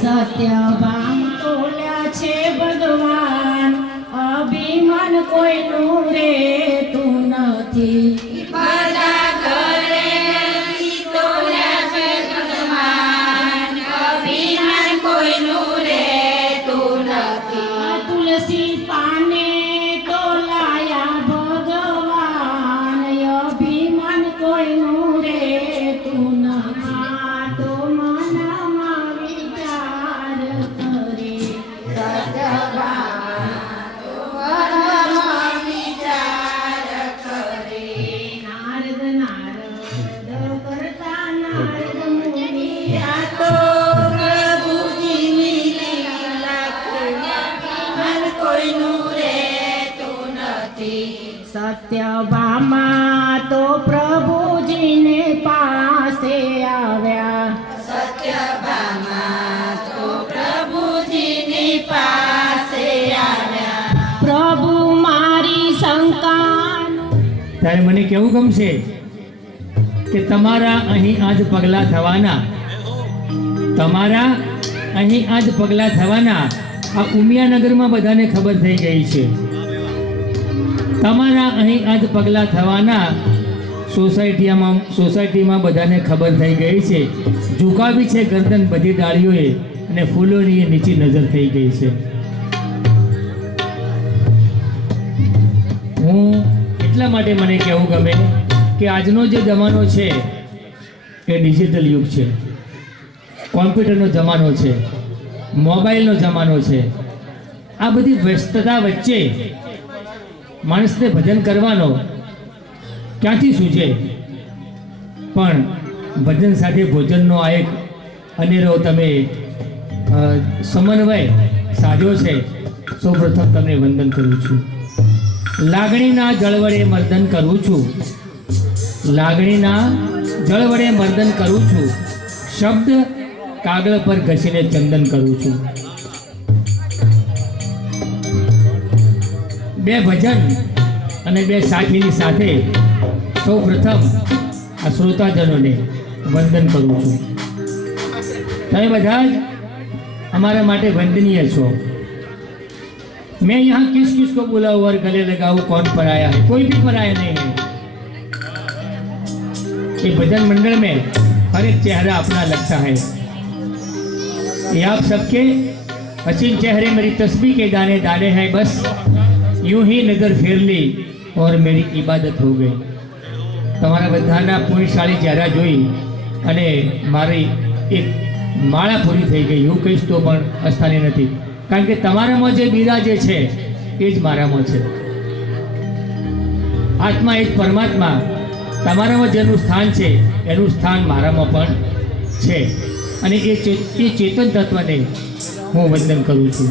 સત્યવાન તોલ્યા છે ભગવાન, અભિમાન કોઈનું રેતું નથી. બધા ઘરે તોલ્યા છે ભગવાન, અભિમાન કોઈનું રહેતું નથી. તુલસી પાને તોલાયા ભગવાન, અભિમાન કોઈનું રેતું નથી. તો મનમાં વિચાર કરે સત્યવાન તો મનમાં વિચાર કરે. નારદ કરતા નારદ મુનિ, આ તો પ્રભુજીની લીલા અભિમાન કોઈનું રહેતું નથી. સત્યભામા તો પ્રભુજીને પાસે આવ્યા. સત્યભામા તો પ્રભુજીની પાસે આવ્યા. પ્રભુ મારી શંકાનું ત્યારે મને કેવું ગમશે કે તમારા અહીં આજ પગલાં થવાના, તમારા અહીં આજ પગલાં થવાના આ ઉમિયાનગરમાં બધાને ખબર થઈ ગઈ છે. તમારા અહીં આજ પગલાં થવાના સોસાયટીમાં બધાને ખબર થઈ ગઈ છે. ઝુકાવી છે ગરદન બધી ડાળીઓએ અને ફૂલોની નીચી નજર થઈ ગઈ છે. હું એટલા માટે મને કહેવું ગમે કે આજનો જે જમાનો છે એ ડિજિટલ યુગ છે, કોમ્પ્યુટરનો જમાનો છે, મોબાઈલનો જમાનો છે. આ બધી વ્યસ્તતા વચ્ચે માણસને ભજન કરવાનો ક્યાંથી સૂઝે? પણ ભજન સાથે ભોજનનો આ એક અનેરો તમે સમન્વય સાધ્યો છે. સૌપ્રથમ તમને વંદન કરું છું. લાગણીના જળ વડે મર્દન કરું છું, લાગણીના જળ વડે મર્દન કરું છું. શબ્દ કાગળ પર ઘસીને ચંદન કરું છું. બે ભજન અને બે સાથીની સાથે સૌ પ્રથમ આ શ્રોતાજનોને વંદન કરું છું. તમે બધા જ हमारे माटे वंदनीय छो। मैं यहाँ किस किस को बुलाऊं और गले लगाऊं, कौन पराया है? कोई भी पराया नहीं है। ये भजन मंडल में हर एक चेहरा अपना लगता है। ये आप सबके हसीन चेहरे मेरी तस्बीह के दाने दाने हैं। बस यूं ही नजर फेर ली और मेरी इबादत हो गई। તમારા બધાના પુણ્યશાળી ચહેરા જોઈ અને મારી એક માળા પૂરી થઈ ગઈ એવું કહીશ તો પણ અસ્થાની નથી, કારણ કે તમારામાં જે બિરાજે છે એ જ મારામાં છે। આત્મા એ જ પરમાત્મા, તમારામાં જેનું સ્થાન છે એનું સ્થાન મારામાં પણ છે અને એ ચેતન તત્વને હું વંદન કરું છું।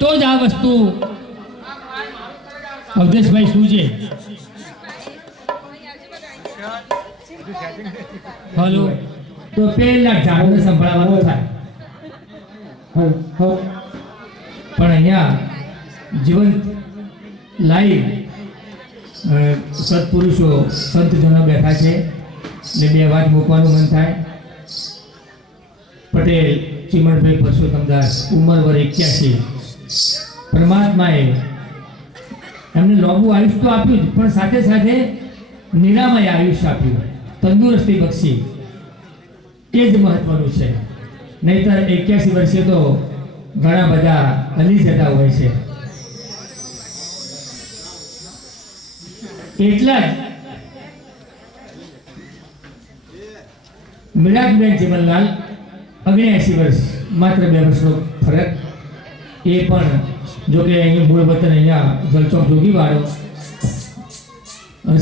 તો જ આ વસ્તુ અવધેશભાઈ સૂજે। हेलो तो पेला झाड़ू संभाळવાનો થાય પણ અહીંયા જીવન લાઈવ સત્પુરુષો સંતજનો બેઠા છે ને બે વાત મૂકવાનું મન થાય। પટેલ ચીમણભાઈ પરસોત્તમદાસ ઉંમર વર 81, પરમાત્માએ એમને લાંબુ આયુષ્ય તો આપ્યું જ પણ સાથે સાથે નિરામય આયુષ્ય આપ્યું, તંદુરસ્તી બક્ષી। એ જ મહત્વનું છે, નહીતર 81 વર્ષે તો ઘણા બધા હલી જતા હોય છે। એટલા જ મિરાજબેન ચીમનલાલ 79 વર્ષ, માત્ર 2 વર્ષનો ફરક। એ પણ જો કે અહીં મૂળ વતન અહીંયા જલચોક જોગીવાળો,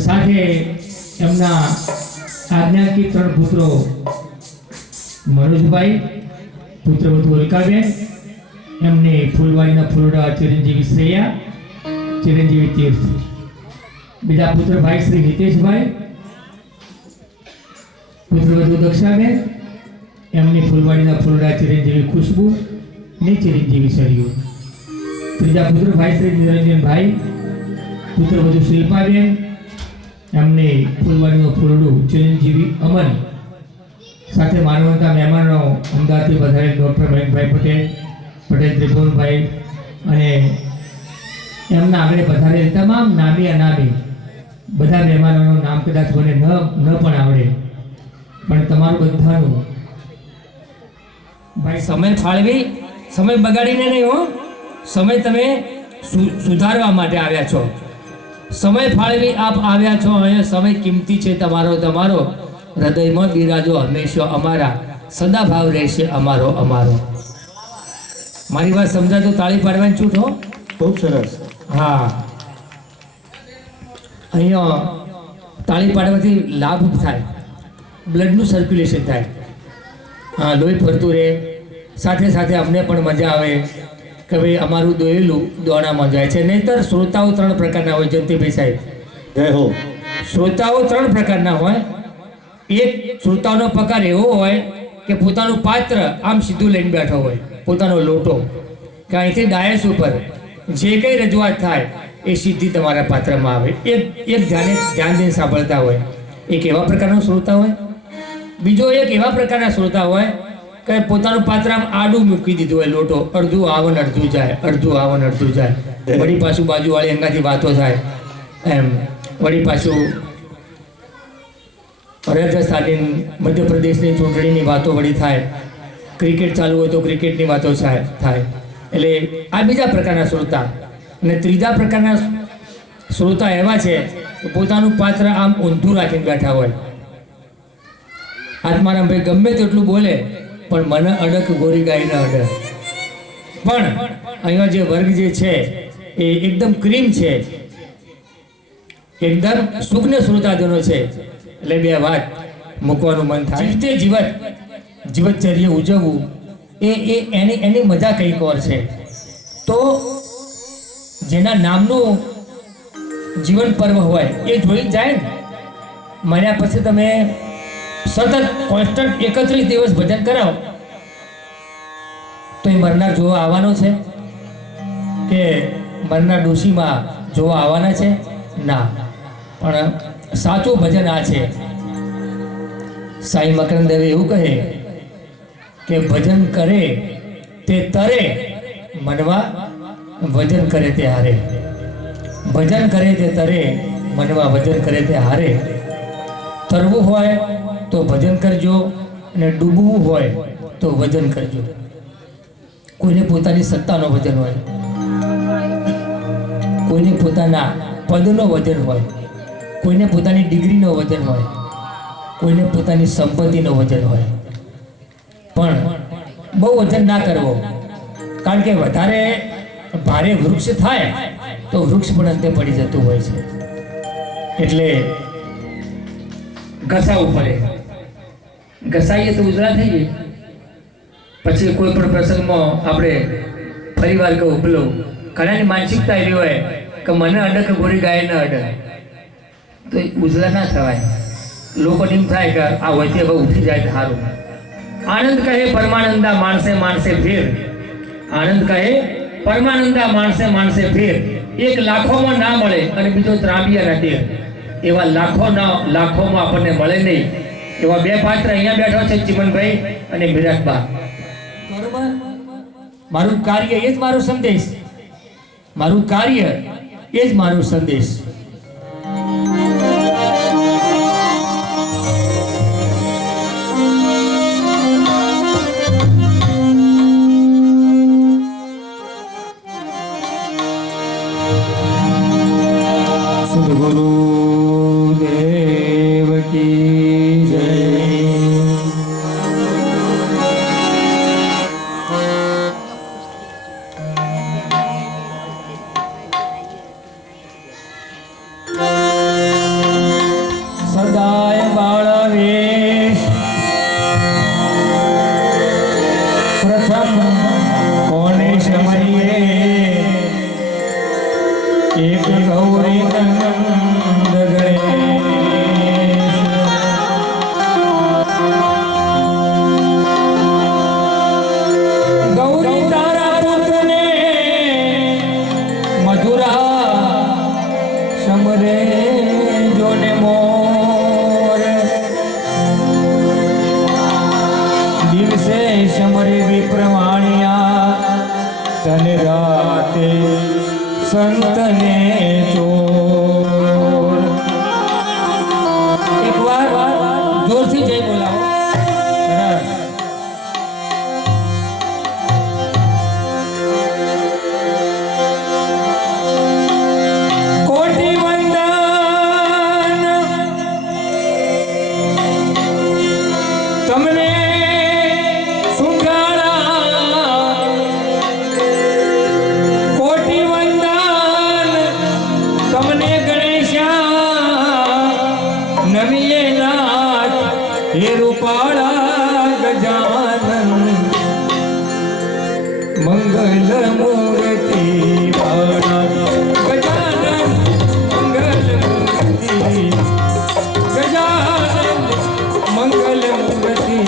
સાથે એમના આજ્ઞાંકિત 3 પુત્રો મનોજભાઈ, પુત્રવધુ અલકાબેન, એમને ફૂલવાડીના ફૂલડા ચિરંજીવી શ્રેયા, ચિરંજીવી તીર્થ, બીજા પુત્ર ભાઈ શ્રી હિતેશભાઈ, પુત્રવધુ દક્ષાબેન, એમની ફૂલવાડીના ફૂલડા ચિરંજીવી ખુશ્બુ ને ચિરંજીવી સરયુ, ત્રીજા પુત્ર ભાઈ શ્રી નિરંજનભાઈ, પુત્રવધુ શિલ્પાબેન, એમને ફૂલવાડીનું ફૂલડું ચિરંજીવી અમન સાથે માનવતા મહેમાનો અમદાવાદથી પધારેલ ડૉક્ટર મયંકભાઈ પટેલ ત્રિભુવનભાઈ અને એમના આગળ પધારેલ તમામ નામી અનામી બધા મહેમાનોનું નામ કદાચ મને ન પણ આવડે, પણ તમારું બધાનું ભાઈ સમય ફાળવી, સમય બગાડીને નહીં હો, સમય તમે સુધારવા માટે આવ્યા છો. સમય ફાળવી આપ આવ્યા છો અહીંયા. સમય કિંમતી છે તમારો. હૃદયમાં બિરાજો હંમેશા અમારા, સદાભાવ રહેશે અમારો. મારી વાત સમજાતો તાળી પાડવાની છૂટ હો. ખૂબ સરસ. હા, અહીંયા તાળી પાડવાથી લાભ થાય, બ્લડનું સર્ક્યુલેશન થાય, હા, લોહી ફરતું રહે. સાથે અમને પણ મજા આવે કે ભાઈ અમારું દોયેલું દોણામાં જાય છે. નહીંતર શ્રોતાઓ 3 પ્રકારના હોય જયંતિભાઈ સાહેબ. જય હો. શ્રોતાઓ 3 પ્રકારના હોય. એક શ્રોતાઓનો પ્રકાર એવો હોય કે પોતાનું પાત્ર આમ સીધું લઈને બેઠો હોય, પોતાનો લોટો, કે અહીંથી ડાયસ ઉપર જે કંઈ રજૂઆત થાય એ સીધી તમારા પાત્રમાં આવે. એક ધ્યાન દઈને સાંભળતા હોય. એક એવા પ્રકારનો શ્રોતા હોય. બીજો એક એવા પ્રકારના શ્રોતા હોય કે પોતાનું પાત્ર આમ આડું મૂકી દીધું હોય, લોટો, અડધું આવે ને અડધું જાય, અડધું આવે ને અડધું જાય. વળી પાછું બાજુવાળી અંગાથી વાતો થાય એમ. વળી પાછું રાજસ્થાનની, મધ્યપ્રદેશની ચૂંટણીની વાતો વળી થાય. ક્રિકેટ ચાલુ હોય તો ક્રિકેટની વાતો થાય. એટલે આ બીજા પ્રકારના શ્રોતા. અને ત્રીજા પ્રકારના શ્રોતા એવા છે કે પોતાનું પાત્ર આમ ઊંધું રાખીને બેઠા હોય. આત્મારામ ભાઈ ગમે તેટલું બોલે પણ મને અડક ગોરી ગાય ન અડે. પણ અહીંયા જે વર્ગ જે છે એ એકદમ ક્રીમ છે, એકદમ સુગ્ન શ્રોતાજનો છે. એટલે બે વાત મૂકવાનું મન થાય. જીવતે જીવતચર્ય ઉજવવું એની મજા કંઈક ઓર છે. તો જેના નામનું જીવન પર્વ હોય એ જોઈ જાય ને. મર્યા પછી તમે સતત કોન્સ્ટન્ટ 31 દિવસ ભજન કરાવો તો એ મરનાર જોવા આવવાનો છે કે મરનાર ડોશીમાં જોવા આવવાના છે? ના. પણ સાચું ભજન આ છે. સાઈ મકરંદ દેવે એવું કહે કે ભજન કરે તે તરે, મનવા વજન કરે તે હારે. ભજન કરે તે તરે, મનવા વજન કરે તે હારે. તરવું હોય તો ભજન કરજો અને ડૂબવું હોય તો વજન કરજો. કોઈને પોતાની સત્તાનો વજન હોય, કોઈને પોતાના પદનો વજન હોય, કોઈને પોતાની ડિગ્રીનો વજન હોય, કોઈને પોતાની સંપત્તિનો વજન હોય. પણ બહુ વજન ના કરવો, કારણ કે વધારે ભારે વૃક્ષ થાય તો વૃક્ષ પણ અંતે પડી જતું હોય છે. એટલે ઘસાવું પડે. ઘસાઈએ તો ઉજળા થઈ ગઈ. પછી કોઈ પણ પ્રસંગમાં આપણે ફરીવાર કહું, પેલો ઘણાની માનસિકતા એવી હોય કે મને અડે કે ગોરી ગાય ન અડે, તો એ ઉજળા ના થવાય. લોકોને એમ થાય કે આ હોય તે ઉઠી જાય તો સારું. આનંદ કહે પરમાનંદા માણસે માણસે ફેર. આનંદ કહે પરમાનંદા માણસે ફેર. એક લાખોમાં ના મળે અને બીજો ત્રાંબિયાના ટેર. એવા લાખોમાં આપણને મળે નહીં. એવા બે પાત્ર અહીંયા બેઠા છે, ચિમનભાઈ અને મિરાજબા. મારું કાર્ય એ જ મારો સંદેશ. મારું કાર્ય એ જ મારો સંદેશ. ગુરુદેવ કી જય. સદાય બાળવેશ પ્રથમ કોને સમયે એક ગૌરી નંદ ગણેશ. ગૌરી તારા પુત્રને મધુરા સમરે જોને મોર. સંતને ચોર એક વાર જોરથી જય બોલાવો કોટી વંદન તમને हे रूपाला गजानन मंगल मूर्ति वाला गजानन मंगल मूर्ति गजानन मंगल मूर्ति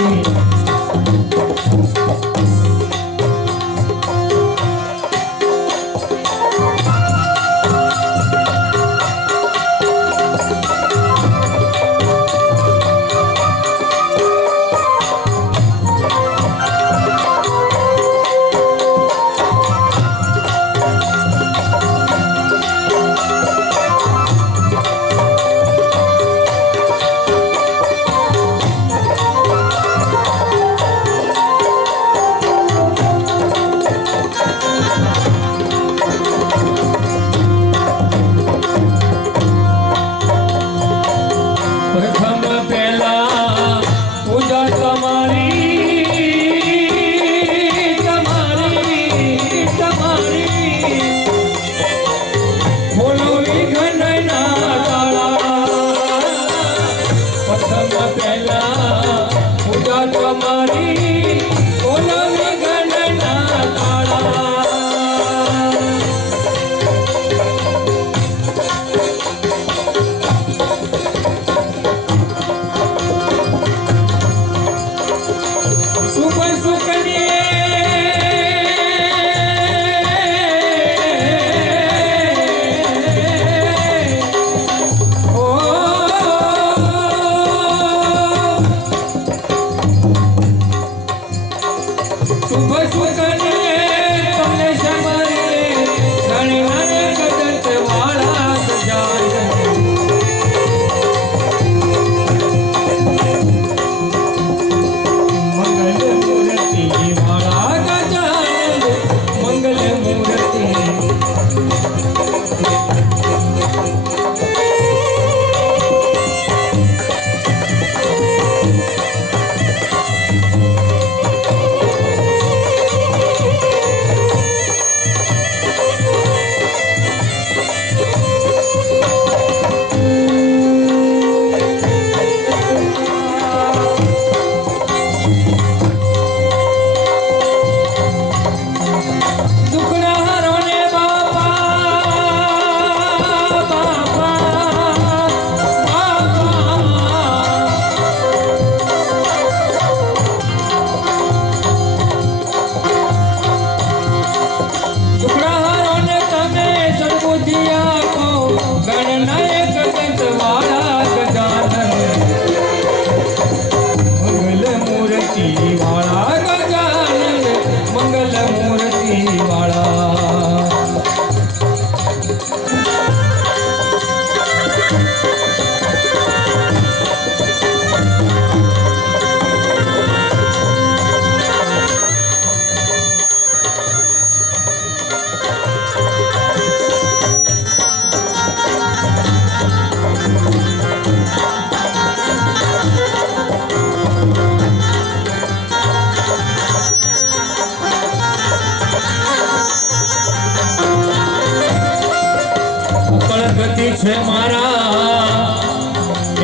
છે મારા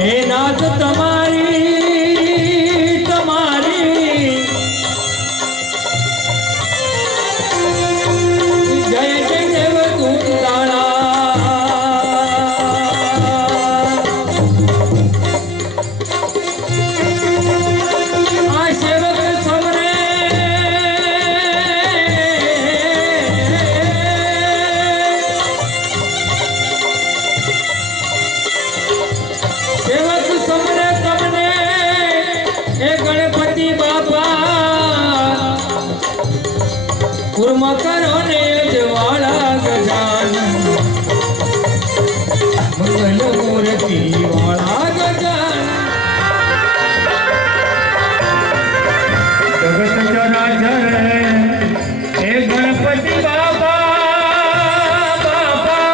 એ નાથ તમારી તમારી જય જય દેવ કુંદાળા આ સેવક સમને સેવક સમને તમને એ ગણપતિ બાપા કુર્મ કરો ને જવાળા ગજાનન મંગલ મૂર્તિ વાળા ગજાનન જગત ચરાચર હે ગણપતિ બાપા બાપા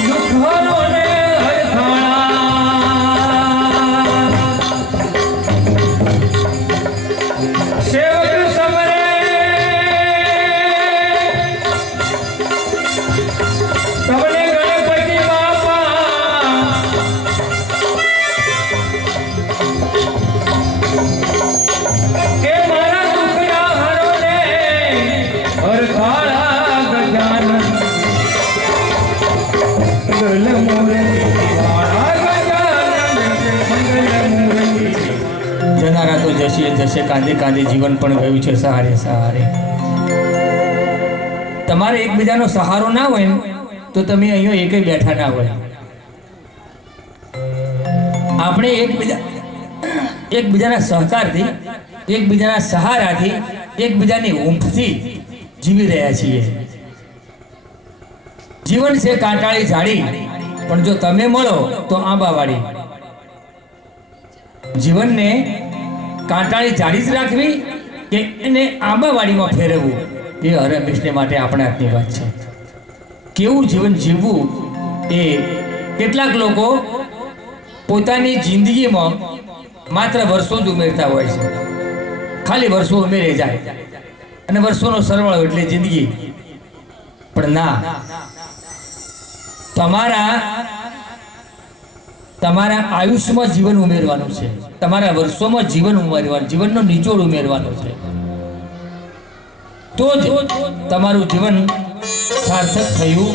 દુઃખોને હરખાણા સેવક સમરે તમને ગણપતિ બાપા કે મારા દુખના હરોને હરખાળા ગજાનન મંગલ મૂર્તિ વાળા ગજાનન મંગલ મૂર્તિ જનારા તો જશે જશે કાંદે કાંદે જીવન પણ ગયું છે સહારે સહારે તમારે એકબીજાનો સહારો ના હોય ને તો તમે અહીંયા એકે બેઠા ના હોય આપણે એકબીજાના સહકારથી એકબીજાના સહારાથી એકબીજાની ઊંઘથી જીવી રહ્યા છીએ જીવન છે કાંટાળી ઝાડી પણ જો તમે મળો તો આંબાવાળી જીવનને કાંટાળી ઝાડી જ રાખવી કે એને આંબાવાડીમાં ફેરવવું એ હરમેશને માટે આપણા હાથની વાત છે કેવું જીવન જીવવું એ કેટલાક લોકો પોતાની જિંદગીમાં માત્ર વર્ષો જ ઉમેરતા હોય છે ખાલી વર્ષો ઉમેરે જાય અને વર્ષોનો સરવાળો એટલે જિંદગી પણ ના તમારા આયુષ્યમાં જીવન ઉમેરવાનું છે તમારા વર્ષોમાં જીવન ઉમેરવાનું જીવનનો નિચોડ ઉમેરવાનો છે તો જ તમારું જીવન સાર્થક થયું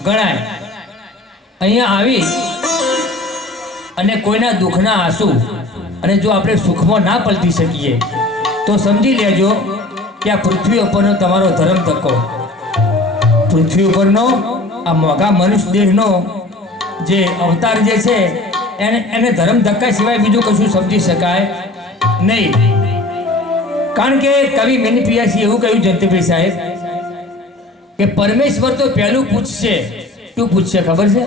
ગણાય અહીંયા આવી અને કોઈના દુઃખના આંસુ અને જો આપણે સુખમાં ના પલટી શકીએ તો સમજી લેજો કે આ પૃથ્વી ઉપરનો તમારો ધર્મ ધક્કો પૃથ્વી ઉપરનો આ મોઘા મનુષ્ય દેહનો જે અવતાર જે છે એને ધર્મ ધક્કા સિવાય બીજું કશું સમજી શકાય નહીં કારણ કે કવિ મેનીપિયાસી એવું કહ્યું જયંતિભાઈ સાહેબ કે પરમેશ્વર તો પહેલું પૂછશે શું પૂછશે ખબર છે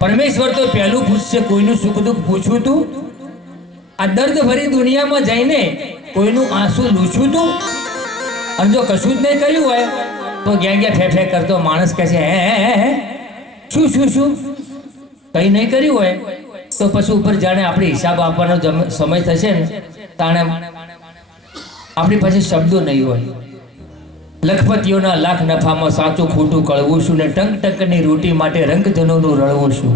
પરમેશ્વર તો પહેલું પૂછશે કોઈનું સુખ દુઃખ પૂછવું તું આ દર્દ ભરી દુનિયામાં જઈને કોઈનું આંસુ લૂછું તું અને જો કશું જ નહીં કર્યું હોય તો ગયા ફે ફે કરતો માણસ કહે છે હે શું શું શું કંઈ નહીં કર્યું હોય તો પછી ઉપર જાણે આપણે હિસાબ આપવાનો સમય થશે ને તાણે આપણી પાસે શબ્દો નહીં હોય લખપતિઓના લાખ નફામાં સાચું ખોટું કળવું છું ને ટંક ટંકની રોટી માટે રંગજનોનું રળવું છું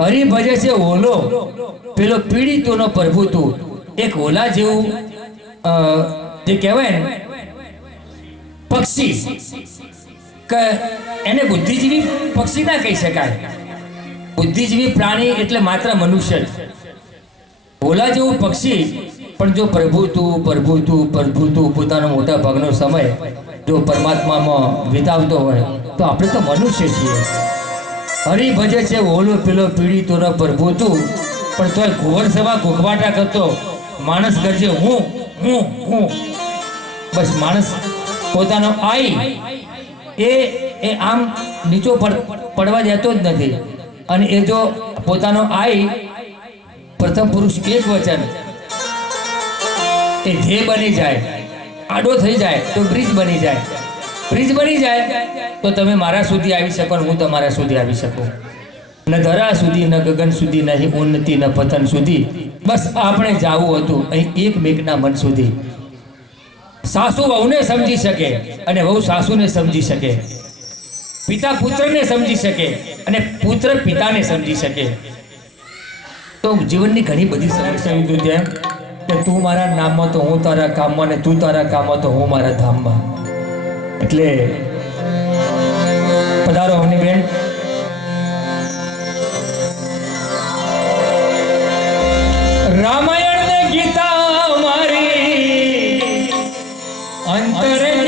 હરી ભજે છે ઓલો પેલો પીડિતોનો પ્રભુ તું એક ઓલા જેવું જે કહેવાય ને પક્ષી કે એને બુદ્ધિજીવી પક્ષી ના કહી શકાય બુદ્ધિજીવી પ્રાણી એટલે માત્ર મનુષ્ય જ ઓલા જેવું પક્ષી પણ જો પ્રભુ તું પોતાનો મોટા ભાગનો સમય જો પરમાત્મામાં વિતાવતો હોય તો આપણે તો મનુષ્ય છીએ હરી ભજે છે ઓલો પેલો પીડિતોનો પ્રભુ તું પણ તોય ઘોડ સવા ઘોઘવાટા કરતો માણસ કરજે હું બસ માણસ પોતાનો આઈ એ આમ નીચો પડવા દેતો જ નથી અને એ જો પોતાનો આઈ પ્રથમ પુરુષ એક વચન એ ધ્યેય બની જાય આડો થઈ જાય તો બ્રિજ બની જાય તો તમે મારા સુધી આવી શકો હું તમારા સુધી આવી શકું ન ધરા સુધી ન ગગન સુધી નહીં ઉન્નતિ ન પતન સુધી બસ આપણે જાવું હતું અહીં એકમેકના મન સુધી સાસુ વહુને સમજી શકે અને વહુ સાસુને સમજી શકે પિતા પુત્રને સમજી શકે અને પુત્ર પિતાને સમજી શકે તો જીવનની ઘણી બધી સમસ્યાઓ હતું ત્યાં કે તું મારા નામમાં તો હું તારા કામમાં ને તું તારા કામમાં તો હું મારા ધામમાં એટલે પધારો અવની બેન રામાયણ ને ગીતા મારી અંતરે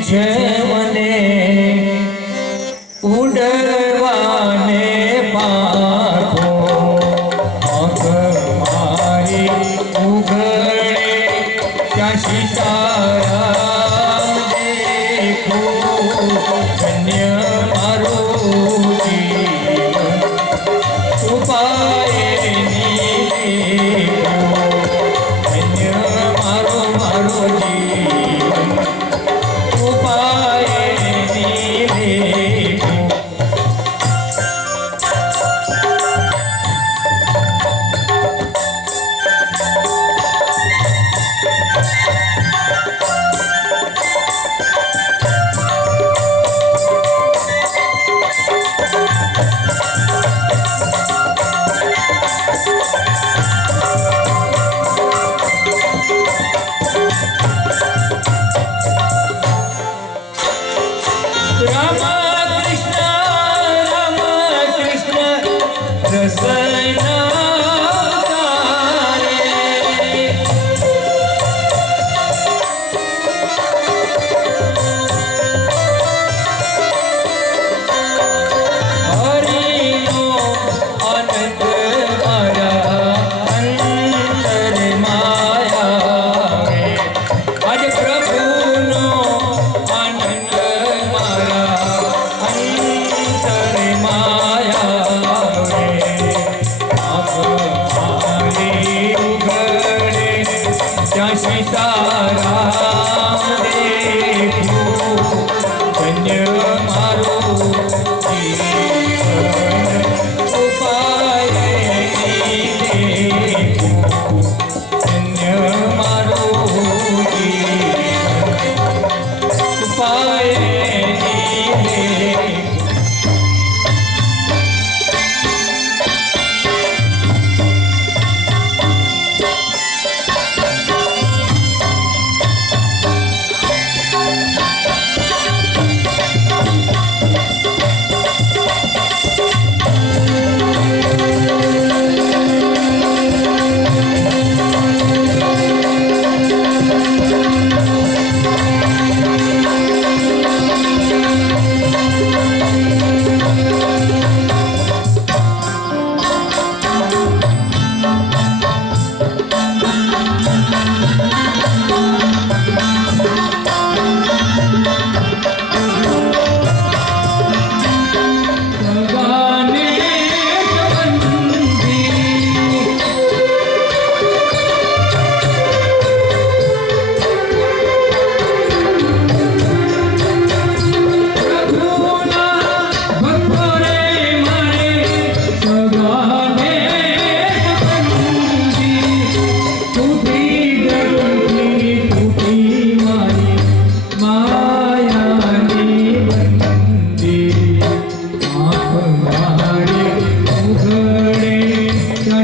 છે મને ઉડવાને પાખો આંખ મારી ઉઘડે ત્યાં સીતારામ દેખું ધન્ય મારો જીવન ઉપાય ધન્ય મારો જીવન ઉપાય સીતારામ દેખું ધન્ય મારો જીવન ઉપાય દેખું ધન્ય મારો જીવન ઉપાય દેખું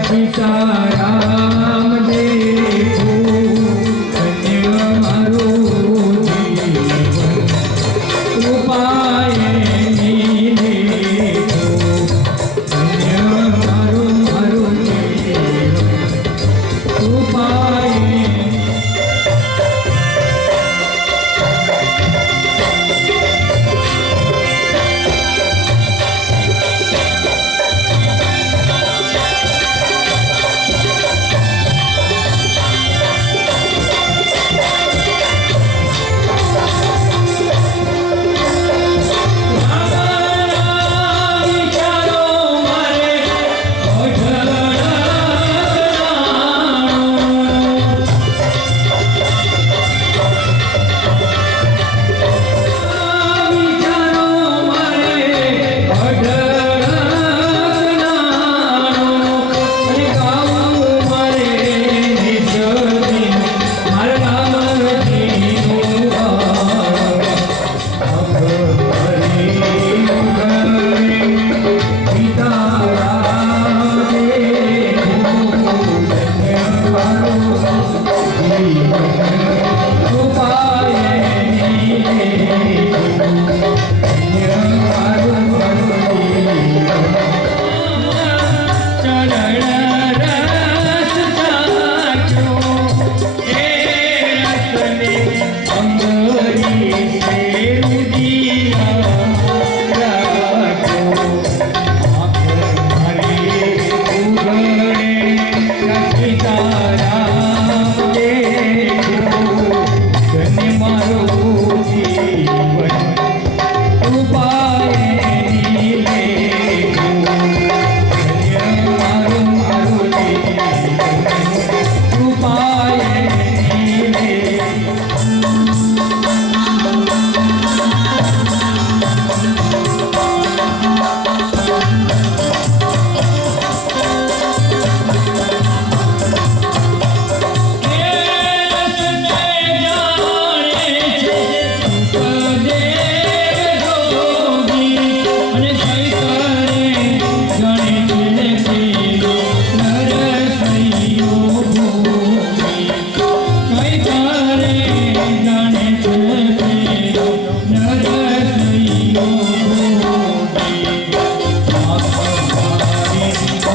સીતારામ દેખું ધન્ય મારો જીવન ઉપાય દેખું ધન્ય મારો જીવન ઉપાય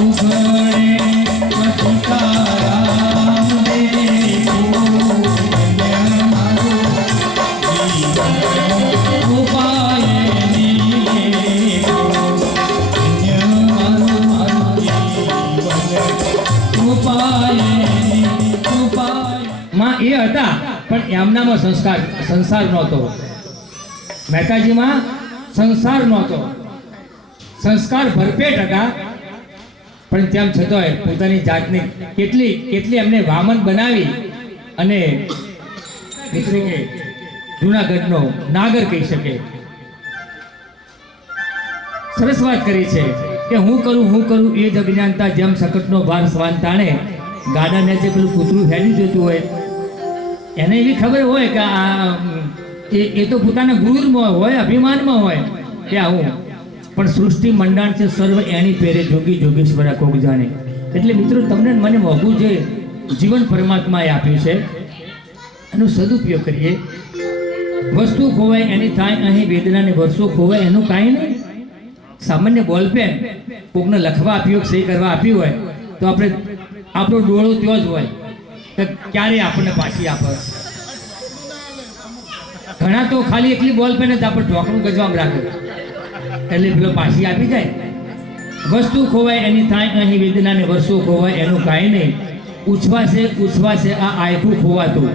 ઉઘડે સીતારામ દેખું મારું જીવન ઉપાય માં એ હતા પણ એમનામાં સંસાર નહોતો. મહેતાજીમાં સંસાર નહોતો, સંસ્કાર ભરપેટ હતા. પણ તેમ છતાંય પોતાની જાતને કેટલી એમને વામન બનાવી અને મિત્રો કે જૂનાગઢનો નાગર કહી શકે. સરસ વાત કરી છે કે હું કરું એ જ અજ્ઞાનતા, જેમ સકટનો ભાર સ્વાન તાણે. ગાડાને જે પેલું કૂતરું ફેરી જતું હોય એને એવી ખબર હોય કે આ એ તો પોતાના ગુરુમાં હોય, અભિમાનમાં હોય કે આવું. પણ સૃષ્ટિ મંડાણ છે સર્વ એની પેરે જોગી જોગેશ્વરા કોક જાણે. એટલે મિત્રો તમને મને મોઘું જે જીવન પરમાત્માએ આપ્યું છે એનો સદુપયોગ કરીએ. વસ્તુ ખોવાય એની થાય અહીં વેદનાને, વર્ષો ખોવાય એનું કાંઈ નહીં. સામાન્ય બોલપેન કોકને લખવા આપ્યું, સહી કરવા આપ્યું હોય તો આપણો ડોળો ત્યાં જ હોય કે ક્યારે આપણને પાછી આપે. ઘણા તો ખાલી એકલી બોલપેન જ આપણે ઢોકણું ગજવામાં રાખે એટલે પેલો પાછી આપી જાય. વસ્તુ ખોવાય એની થાય અહીં વેદનાને, વર્ષો ખોવાય એનું કાંઈ નહીં. ઉછવાશે આ આયખું ખોવાતું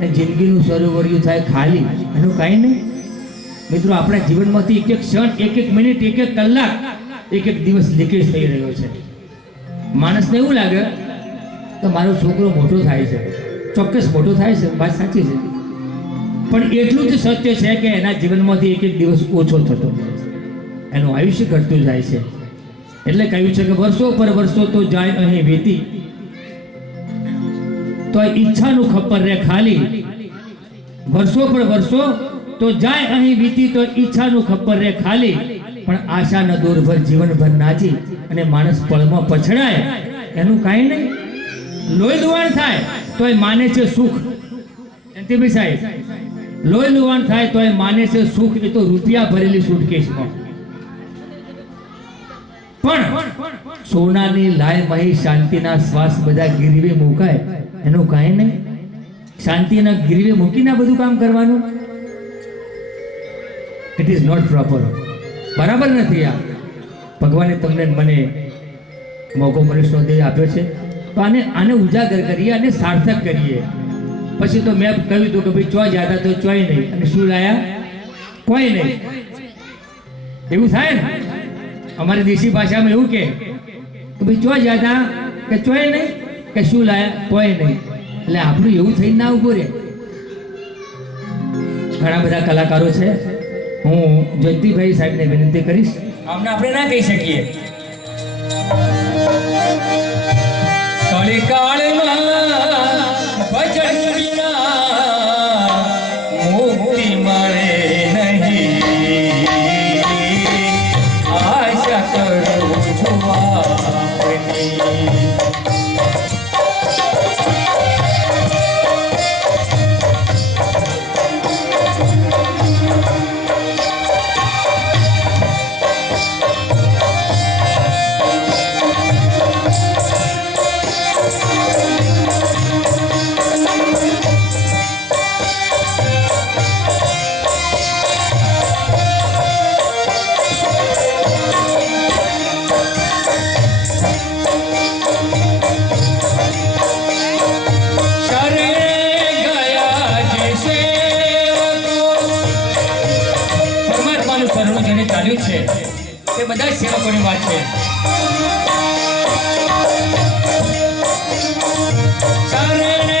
અને જિંદગીનું સરોવરિયું થાય ખાલી એનું કાંઈ નહીં. મિત્રો આપણા જીવનમાંથી એક ક્ષણ, એક મિનિટ, એક કલાક, એક દિવસ લીકેજ થઈ રહ્યો છે. માણસને એવું લાગે કે મારો છોકરો મોટો થાય છે. ચોક્કસ મોટો થાય છે, વાત સાચી છે. પણ એટલું જ સત્ય છે કે એના જીવનમાંથી એક દિવસ ઓછો થતો જાય છે, એનું આયુષ્ય ઘટતું જાય છે. એટલે કહ્યું છે કે વર્ષો પર વર્ષો તો જાય અહીં વીતી, તો ઈચ્છાનું ખપ્પર રે ખાલી. વર્ષો પર વર્ષો તો જાય અહીં વીતી, તો ઈચ્છાનું ખપ્પર રે ખાલી. પણ આશાના દોરભર જીવનભર નાચી અને માણસ પળમાં પછડાય એનું કાંઈ નહીં. લોહી લુહાણ થાય તોય માને છે સુખ. અંતિમભાઈ સાહેબ, લોહી લુહાણ થાય તોય માને છે સુખ. એ તો રૂપિયા ભરેલી સુટકેસમાં. પણ સોનાની લાય મહી શાંતિના શ્વાસ બધા ગીરવે મુકાય એનું કાંઈ નહીં. શાંતિના ગીરવે મૂકીને બધું કામ કરવાનું, ઇટ ઇઝ નોટ પ્રોપર. બરાબર નથી. આ ભગવાને તમને મને મોગો મનુષ્યનો દેહ આપ્યો છે તો આને ઉજાગર કરીએ અને સાર્થક કરીએ. પછી તો મેં કહ્યું હતું કે ભાઈ ચોય જ્યાદા તો ચોય નહીં, અને શું લાયા? કોઈ નહીં. એવું થાય ને અમારી દેશી ભાષામાં એવું કે ભાઈ ચોય જ્યાદા કે ચોય નહીં, કે શું લાયા? કોઈ નહીં. એટલે આપણું એવું થઈને ના ઉભું રહે. ઘણા બધા કલાકારો છે, હું જયંતિભાઈ સાહેબને વિનંતી કરીશ. આમને આપણે ના કહી શકીએ. કળિકાળમાં ભજન વિના મુક્તિ મળે નહીં, આશા કરું છું આપની. છે તે બધા સેવકોની વાત છે. શરણે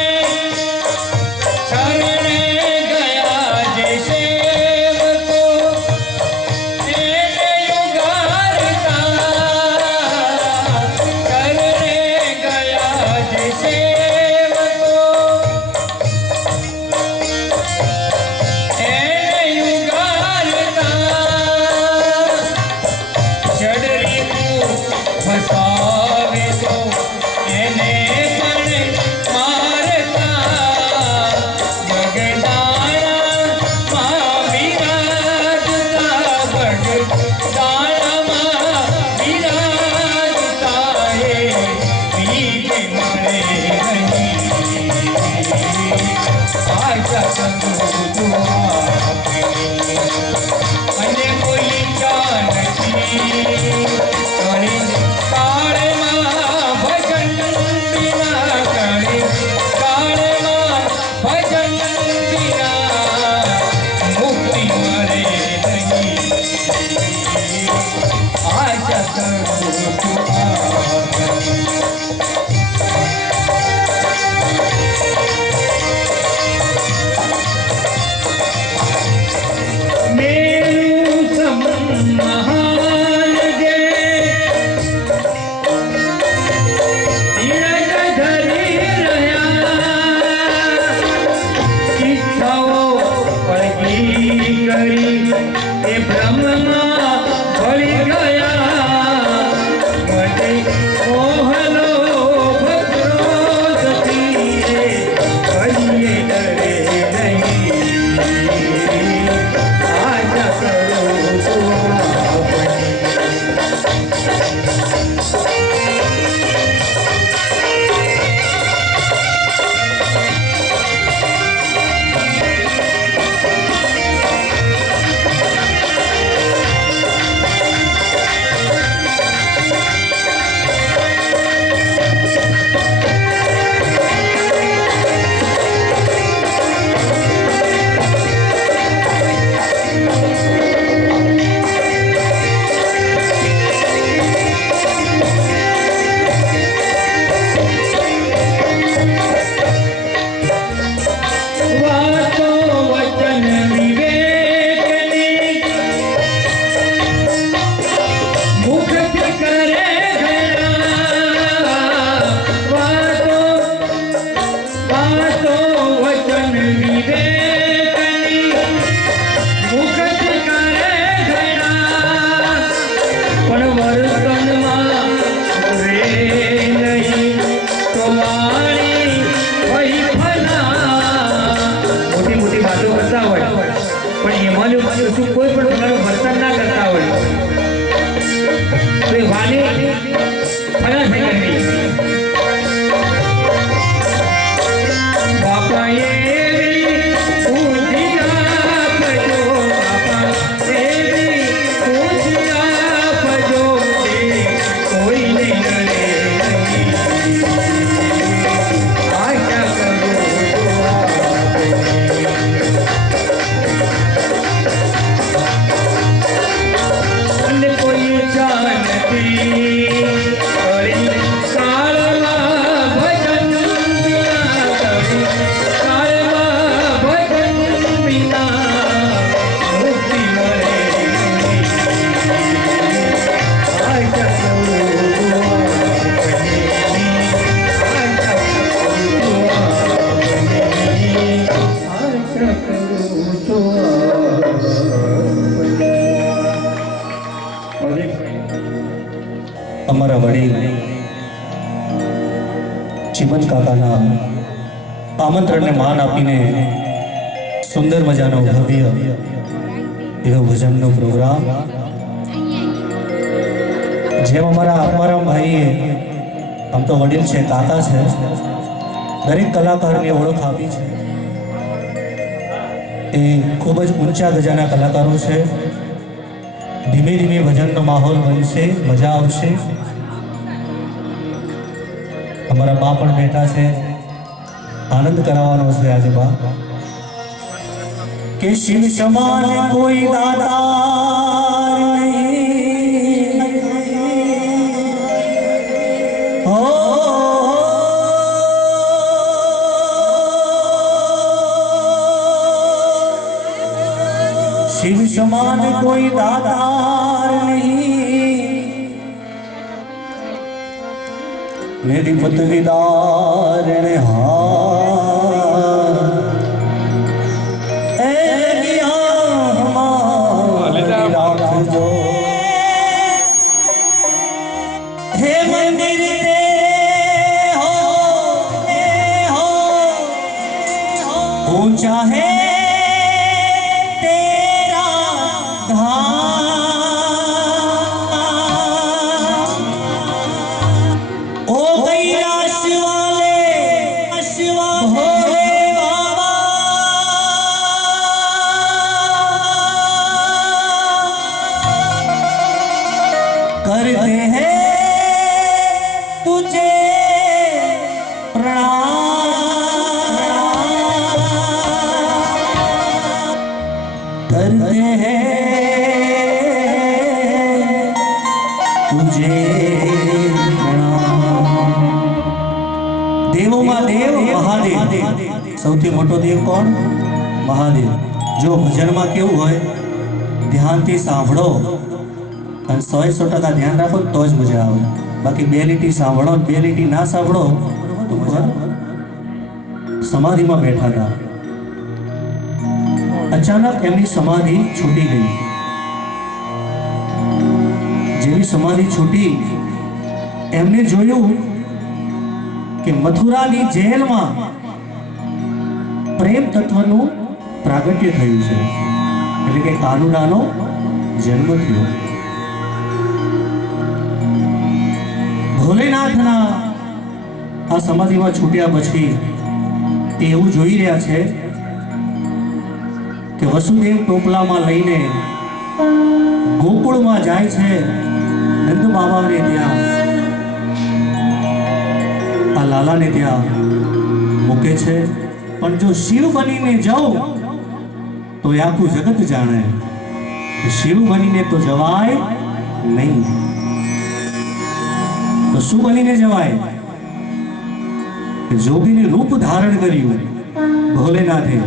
ગયા જે સેવકો એને યુગારતા. શરણે ગયા જે સેવકો ફસાવે તો એને પણ મારતા. બગદાણામાં વિરાજતા, બગદાણામાં વિરાજતા કરું છું આપને. અને કોઈ ઈચ્છા નથી કરે કાળમાં ભજન વિના, કરે કાળમાં ભજન વિના મુક્તિ મળે નહીં. આશા કરું છું આપને. મેરું સમ મહાન જે ધીરજ ધરી રહ્યા, ઈચ્છાઓ પડઘી કરી એ બ્રહ્મમાં ભળી ગયા. મને મોહનો ભક્રોધથી કરીએ ડરે નહીં. આશા કરું છું આપને. વાતો વચન વિવેકની મુખથી કરે ઘણા. વાતો વચન વિવેકની મુખથી કરે ઘણા, પણ વર્તનમાં રે નહીં તો વાણી વહી ફના. મોટી મોટી વાતો કરતા હોય પણ એમાંનું શું કોઈ પણ પ્રકારનું વર્તન ના કરતા હોય તો એ વાણી ફના થઈ ગઈ. બાપા એવી ઊંધી આપજો, બાપા એવી ઊંધી આપજો કે કોઈને નડે નહીં. આશા કરું છું આપને. અને કોઈ ઈચ્છા નથી કરી કાળમાં ભજન વિના, કરી કાળમાં ભજન વિના મુક્તિ મળે નહીં. આશા કરું છું આપને. આશા કરું છું આપને. આશા કરું છું આપને. અમારા વડીલ ચીમન કાકાના આમંત્રણને માન આપીને સુંદર મજાનો ભવ્ય એવો ભજનનો પ્રોગ્રામ, જેમ અમારા આત્મારામ ભાઈએ, આમ તો વડીલ છે, કાકા છે, દરેક કલાકારની ઓળખ આપી છે. એ ખૂબ જ ઊંચા ગજાના કલાકારો છે. ધીમે ધીમે ભજનનો માહોલ બનશે, મજા આવશે. અમારા બા પણ બેઠા છે, આનંદ કરાવવાનો છે આજે બા. કે શિવ સમાન કોઈ દાતા નહીં, હો શિવ સમાન કોઈ દાતાર નહીં, मेरी पतवीदार ने जो हे मंदिर तेरे हो ऊंचा है तेरा धाम, ओ कैलाश वाले भोले बाबा तुझे प्रणाम करते हैं तुझे प्रणाम। देवों में देव महादेव सौथी मोटो देव कोण? महादेव। जो भजन में केवुं होय ध्यान थी सांभळो अने 100% ध्यान राखो तो ज मजा आवे। बाकी बे लीटी सांभळो बे लीटी ना सांभळो तो मजा। समाधि में बैठा था, अचानक एमनी समाधि छूटी गई। जेवी समाधि छूटी एमने जोयुं कि मथुरानी जेल में प्रेम तत्वનું प्रागट्य થયું છે, એટલે કે કાનુડાનો જન્મ થયો। ભોલેનાથના આ સમાધિમાં છૂટ્યા પછી તે એવું જોઈ રહ્યા છે કે વસુદેવ ટોપલામાં લઈને ગોકુળમાં જાય છે, નંદ બાબાને ત્યાં આ લાલાને ત્યાં મૂકે છે। પણ જો શિવ બનીને જાઉં तो आखू जगत जाने शिव बनीने तो जवाय नहीं। तो शु बनीने जवाय? जोगीने रूप धारण कर्યું भोलेनाथे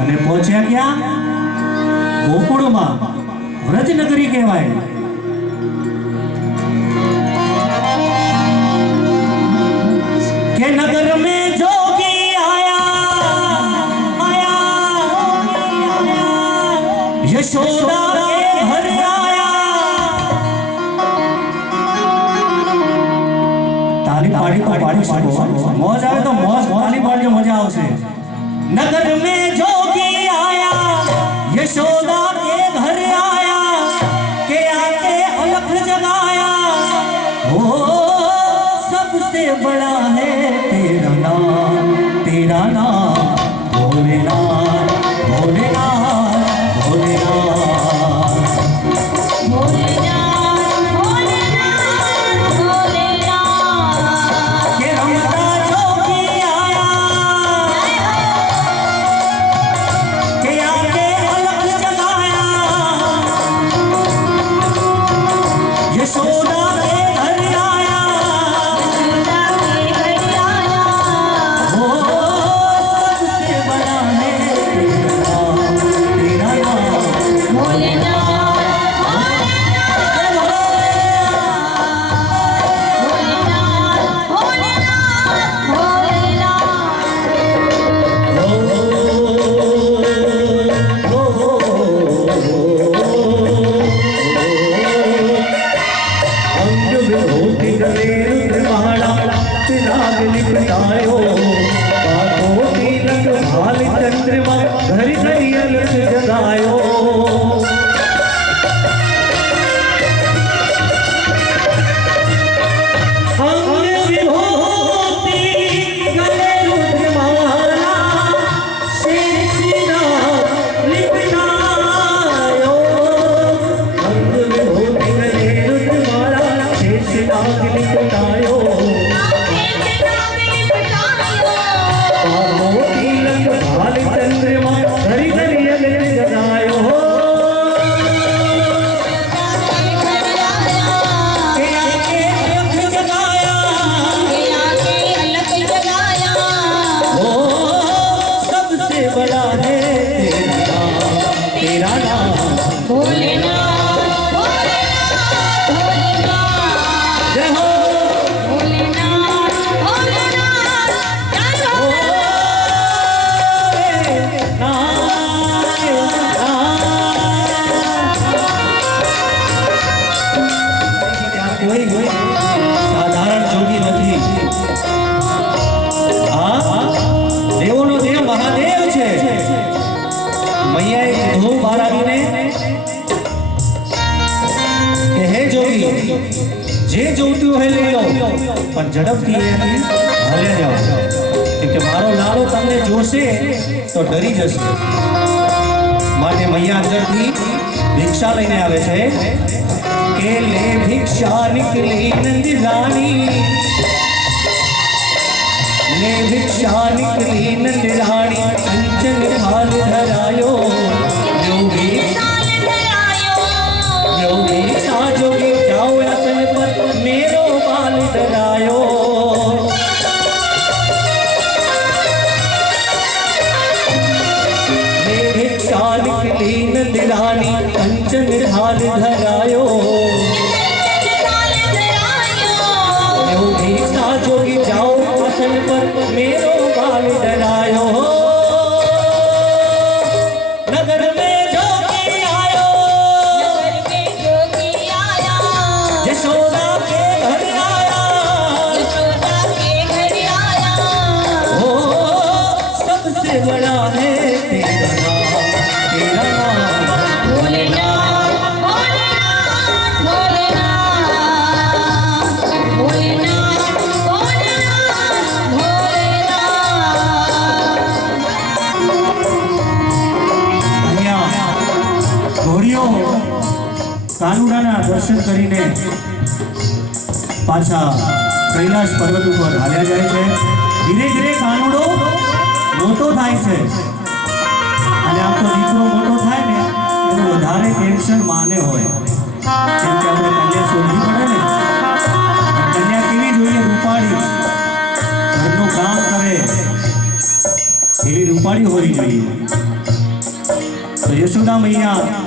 અને પહોંચ્યા ક્યાં? ગોકુળમાં, વ્રજનગરી કહેવાય। કે નગર में जोगी आया यशोदा के घर आया। ताली पाड़ी तो पाड़ी सको, मौज आवे तो मौज, ताली पाड़ी जो मजा आवशे। नगर में जोगी आया यशोदा के घर आया के आके अलख जगाया। ओ सबसे बड़ा है तेरा नाम भोलेनाथ भोलेनाथ साधारण जोगी नहीं, देवोनो देव महादेव छे। मैयाए कीधुं बार आवीने के हे जोगी जे जोतुं होय लई लो, पण झड़पथी एथी हाले जाओ, केम के मारो लालो तमने जोशे तो डरी जशे। माटे मैया अंदरथी भिक्षा लईने आवे छे के ले भिक्षा निकली नंदी रानी। भिक्षा निकली नंदराणी कंचन थाल धरायो योगी भिक्षा जोगी जाओ असल पर मेरो बाल धरायो भिक्षा निकली नंदराणी कंचन थाल धरायो भिक्षा जोगी जाओ असल पर मेरो बाल डरायो नगर में जोगी आयो यशोदा के घर आया ओ सबसे बड़ा है तेरा नाम ઘોડીઓ કાનુડાના દર્શન કરીને પાછા કૈલાસ પર્વત ઉપર હાલ્યા જાય છે ધીરે ધીરે કાનુડો મોટો થાય છે અને આમ તો દીકરો મોટો થાય ને એનું વધારે ટેન્શન માને હોય કેમ કે આપણે કન્યા શોધવી પડે ને કન્યા કેવી જોઈએ રૂપાળી ઘરનું કામ કરે એવી રૂપાળી હોવી જોઈએ તો યશોદા મૈયા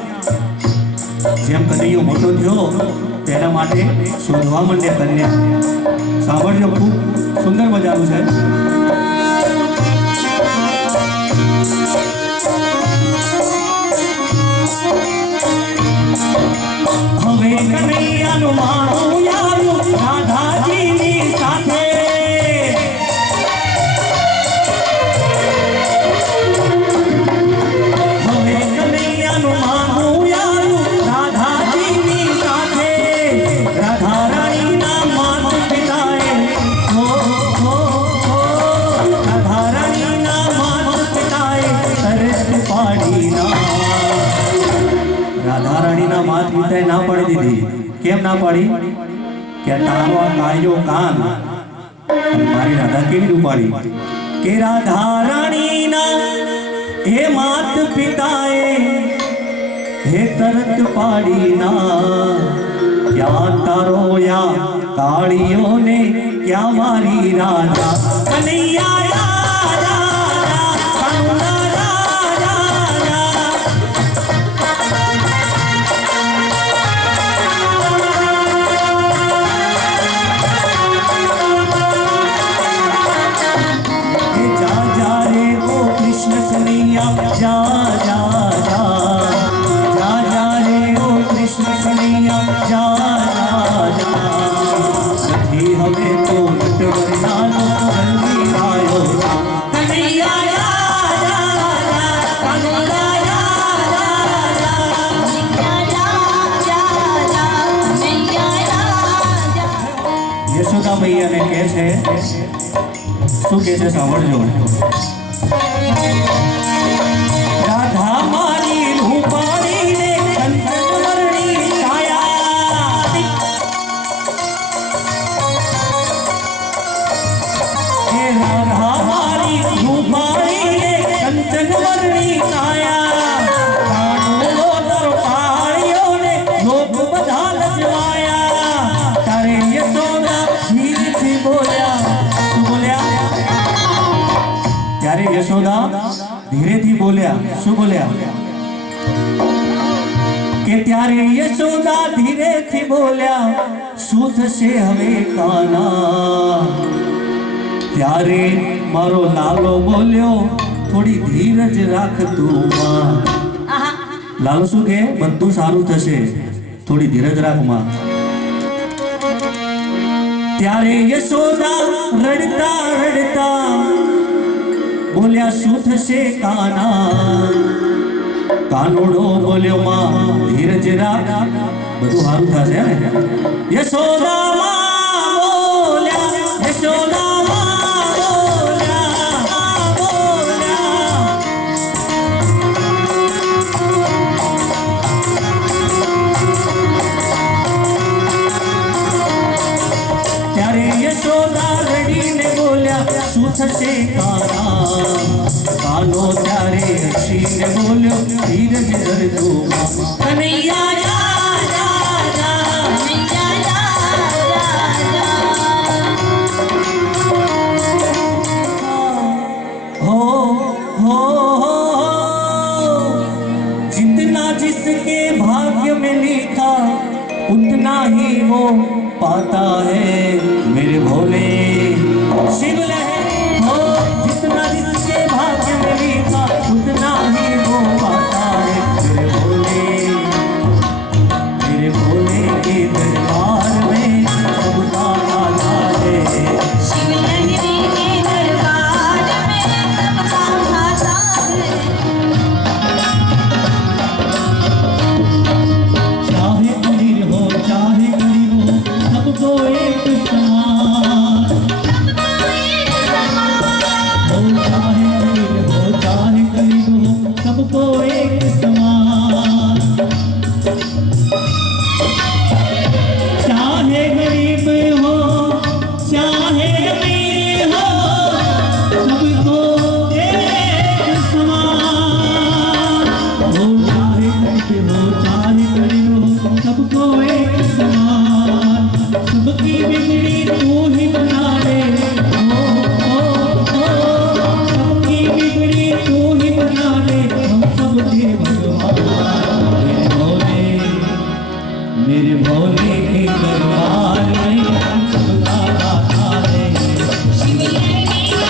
જેમ કનૈયો મોટો થયો તેના માટે શોધવા માંડે કન્યા સાંભળજો ખૂબ સુંદર મજાનું છે હવે કનૈયાનું માનું આવ્યું રાધાજીની સાથે રાધારાણીના માત પિતાએ ના પાડી દીધી કેમ ના પાડી કે તારો આ કાયો કાન અને મારી રાધા કેવી રૂપાળી કે રાધારાણીના હે માત પિતાએ હે તરત પાડી ના क्या तारो या कालियों ने क्या मारी राधा कन्हैया जा जा जा जा जा रे ओ कृष्ण कन्हैया जा जा जा सखी हमें तो नटवरना जल्दी आयो कन्हैया जा जा जा कन्हैया यशोदा मैया ने कहे छे શું કહે છે સાંભળજો राधा मारी रूपाणी ने कंचन वर्णी छाया हे राधा मारी रूपाणी ने कंचन वर्णी छाया कानूनो दरबारियों ने लोग बधा लजवाया तारे यशोदा धीरे से बोल्या ત્યારે યશોદા ધીરેથી બોલ્યા શું બોલ્યા કે ત્યારે યશોદા ધીરેથી બોલ્યા શું થશે હવે કાના ત્યારે મારો લાલો બોલ્યો થોડી ધીરજ રાખ તું માં લાલો શું કહે બધું સારું થશે થોડી ધીરજ રાખ માં ત્યારે યશોદા રડતા રડતા बोलिया शू थशे काना कानोड़ो बोल्यो मां धीरज राख बधु हारू थशे ने यशोदा मां बोल्या यशोदा मां बोल्या त्यारे યશોદા રડીને બોલ્યા શું થશે તારા કાનો ત્યારે હસીને બોલ્યો ધીરજ ધરજો કનૈયા જા જા જા हो जितना जिसके भाग्य में लिखा उतना ही वो पाता है मेरे भोले शिव लहरी हो जितना जिसके भाग्य में लिखा उतना ही वो पाता है मेरे भोले के दरबार में सबका आना है शिवलंगरी के दरबार में सबका खाता है। चाहे अमीर हो चाहे गरीब हो सबको एक समान हो चाहे अमीर हो चाहे गरीब हो सबको एक समान चाहे गरीब हो चाहे अमीर हो सबको एक समान हो चाहे अमीर हो चाहे गरीब हो सबको एक समान सबकी बिगड़ी तू ही बना दे सबकी बिगड़ी तू ही बना दे हम सबके भगवान मेरे भोले के दरबार में सबका आता है शिवलंगरी के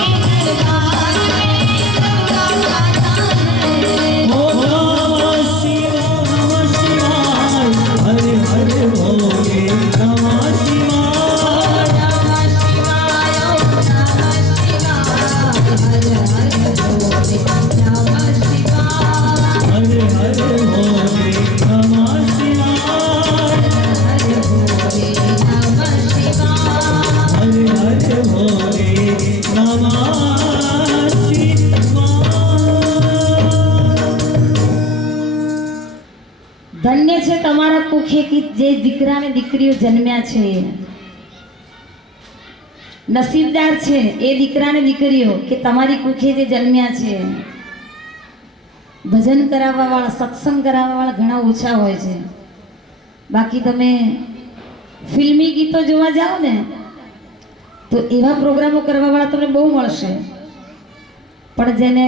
दरबार में सबका खाता है। ओ नमः शिवाय हरे हरे भोले नमः शिवाय नमः शिवाय ओम नमः शिवाय हर हर भोले नमः शिवाय हरे हरे भोले नमः शिवाय हर भोले नमः शिवाय हरे हरे भोले नमः शिवाय ધન્ય છે તમારા કુખે કે જે દીકરા ને દીકરીઓ જન્મ્યા છે નસીબદાર છે એ દીકરા ને દીકરીઓ કે તમારી કુખે જે જન્મ્યા છે ભજન કરાવવા વાળા સત્સંગ કરાવવા વાળા ઘણા ઓછા હોય છે બાકી તમે ફિલ્મી ગીતો જોવા જાઓ ને તો એવા પ્રોગ્રામો કરવા વાળા તમને બહુ મળશે પણ જેને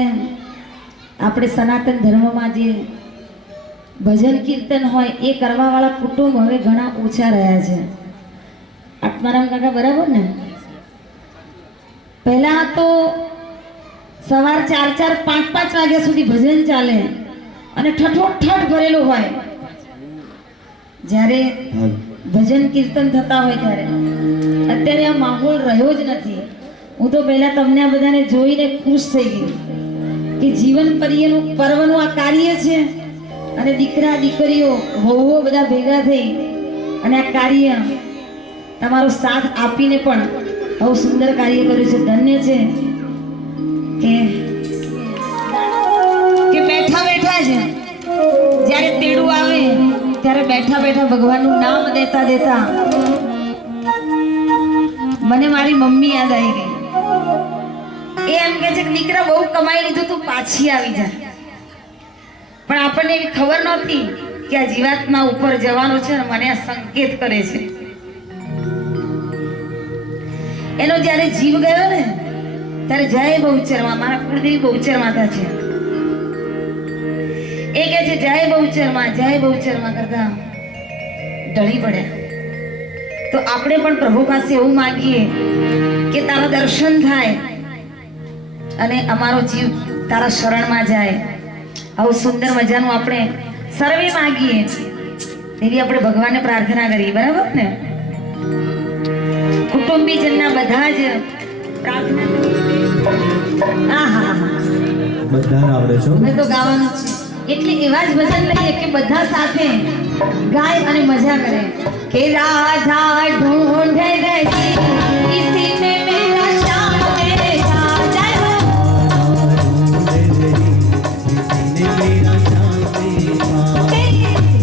આપણે સનાતન ધર્મમાં જે ભજન કીર્તન હોય એ કરવાવાળા કુટુંબ હવે ઘણા ઓછા રહ્યા છે આત્મારામ કાકા બરાબર ને પહેલા તો સવાર 4-4, 5-5 વાગ્યા સુધી ભજન ચાલે અને ઠઠોઠ ભરેલું હોય જ્યારે ભજન કીર્તન થતા હોય ત્યારે અત્યારે આ માહોલ રહ્યો જ નથી હું તો પહેલા તમને આ બધાને જોઈને ખુશ થઈ ગઈ કે જીવન પર્વનું આ કાર્ય છે અને દીકરા દીકરીઓ વહુઓ બધા ભેગા થઈ અને આ કાર્ય તમારો સાથ આપીને પણ બહુ સુંદર કાર્ય કર્યું છે ધન્ય છે કે બેઠા બેઠા જ જ્યારે તેડું આવે ત્યારે બેઠા બેઠા ભગવાનનું નામ દેતા દેતા મને મારી મમ્મી યાદ આવી ગઈ એ એમ કહે છે કે દીકરા બહુ કમાઈ લીધું તું પાછી આવી જા પણ આપણને એવી ખબર નહોતી કે આ જીવાત્મા ઉપર જવાનો છે અને મને આ સંકેત કરે છે એનો જ્યારે જીવ ગયો ને ત્યારે જય બહુચરમાં મારા કુળદેવી બહુચર માતા છે એ કહે છે જય બહુચરમાં કરતા ઢળી પડ્યા તો આપણે પણ પ્રભુ પાસે એવું માંગીએ કે તારા દર્શન થાય અને અમારો જીવ તારા શરણમાં જાય આવું સુંદર મજાનું આપણે સર્વે માંગીએ એવી આપણે ભગવાનને પ્રાર્થના કરીએ બરાબર ને કુટુંબીજનના બધા જ પ્રાર્થના બધાને આવડે છો મેં તો ગાવાનું છે એટલે એવા જ ભજન લઈએ કે બધા સાથે ગાય અને મજા કરે કે રાધા ઢૂંઢ રહી इसी में मेरा श्याम देखा जय हो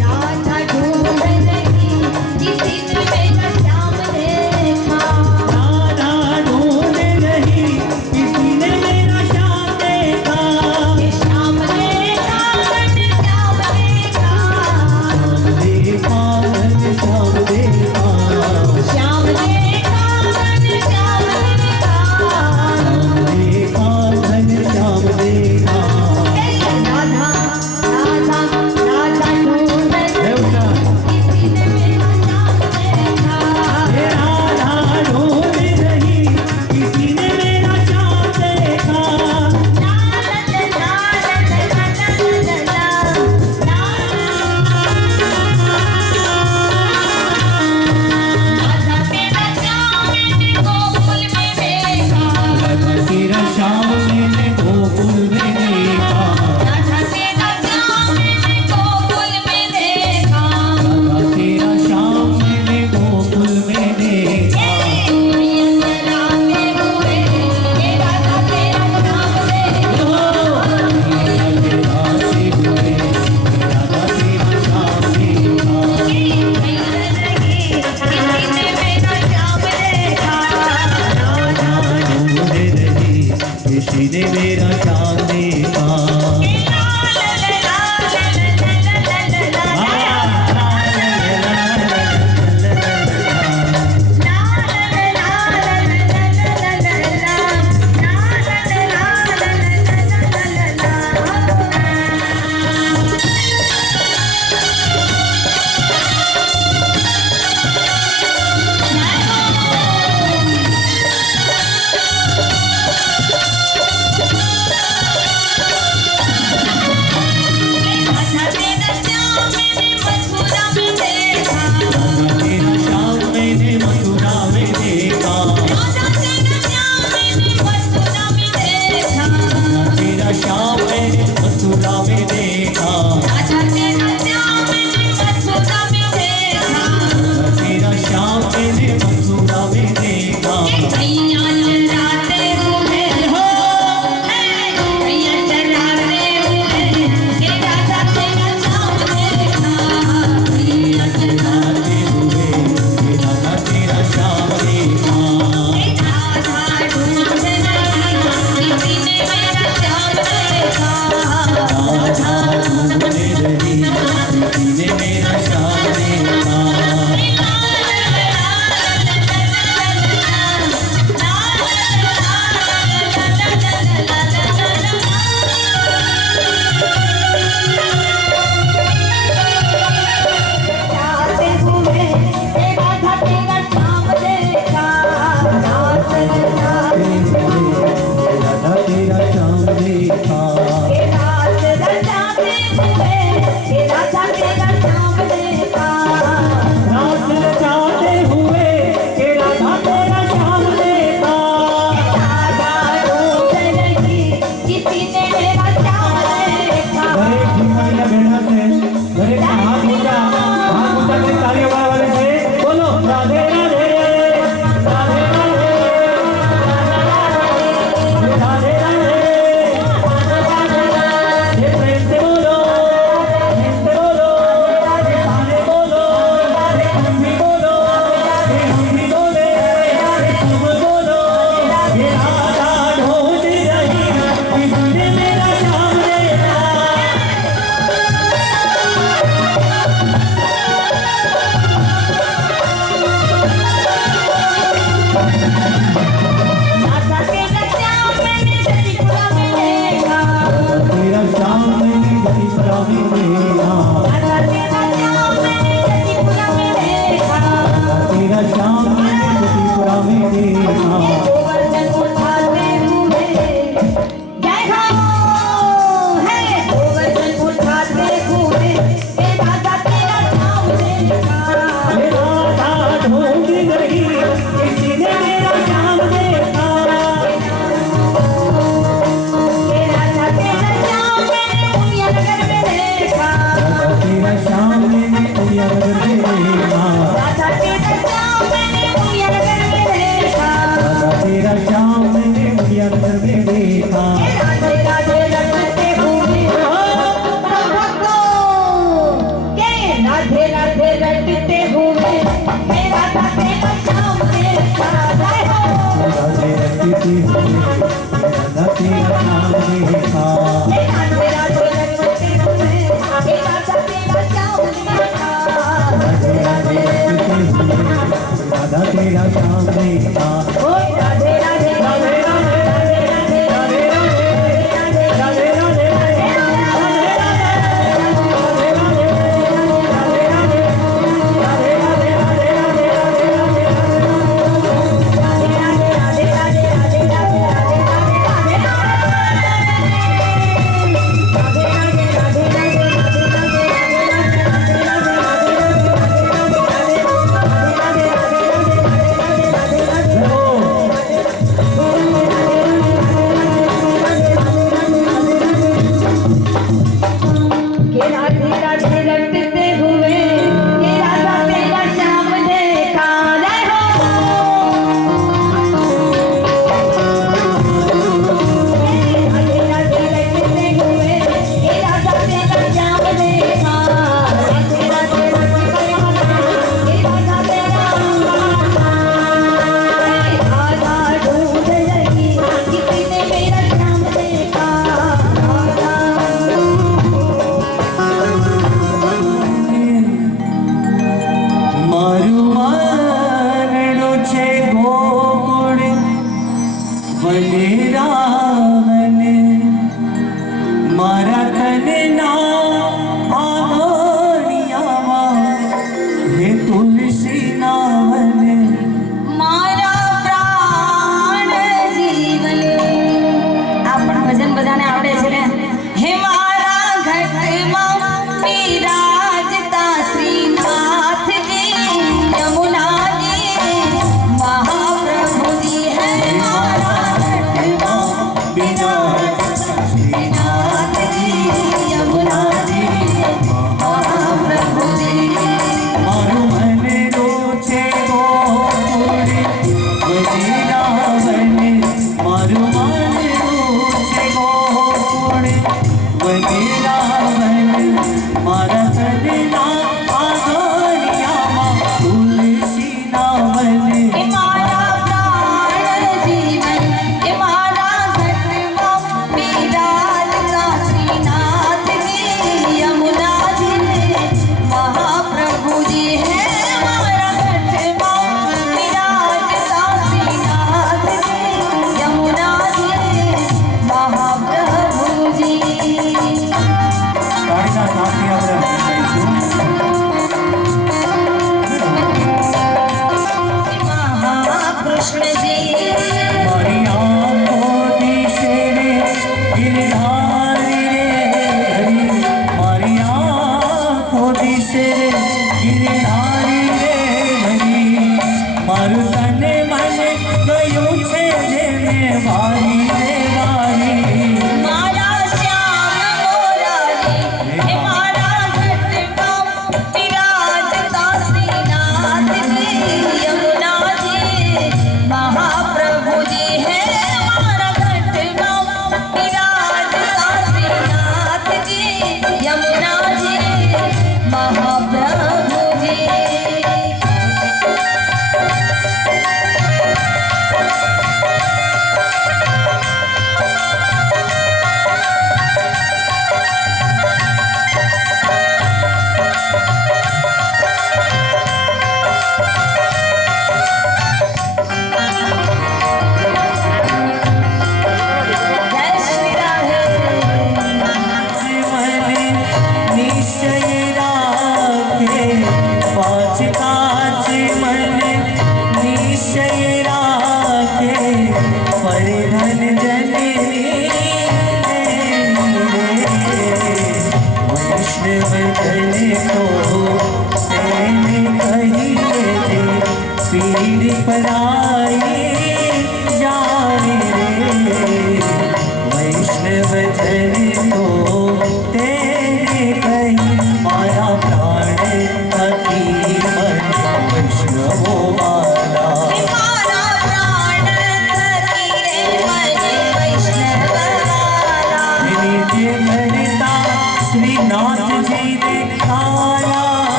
राधा ढूंढ रही इसी में मेरा श्याम देखा अटकती हुए राधा तेरा नाम देखा। राधे राधे अटकते हुए राधा तेरा नाम देखा।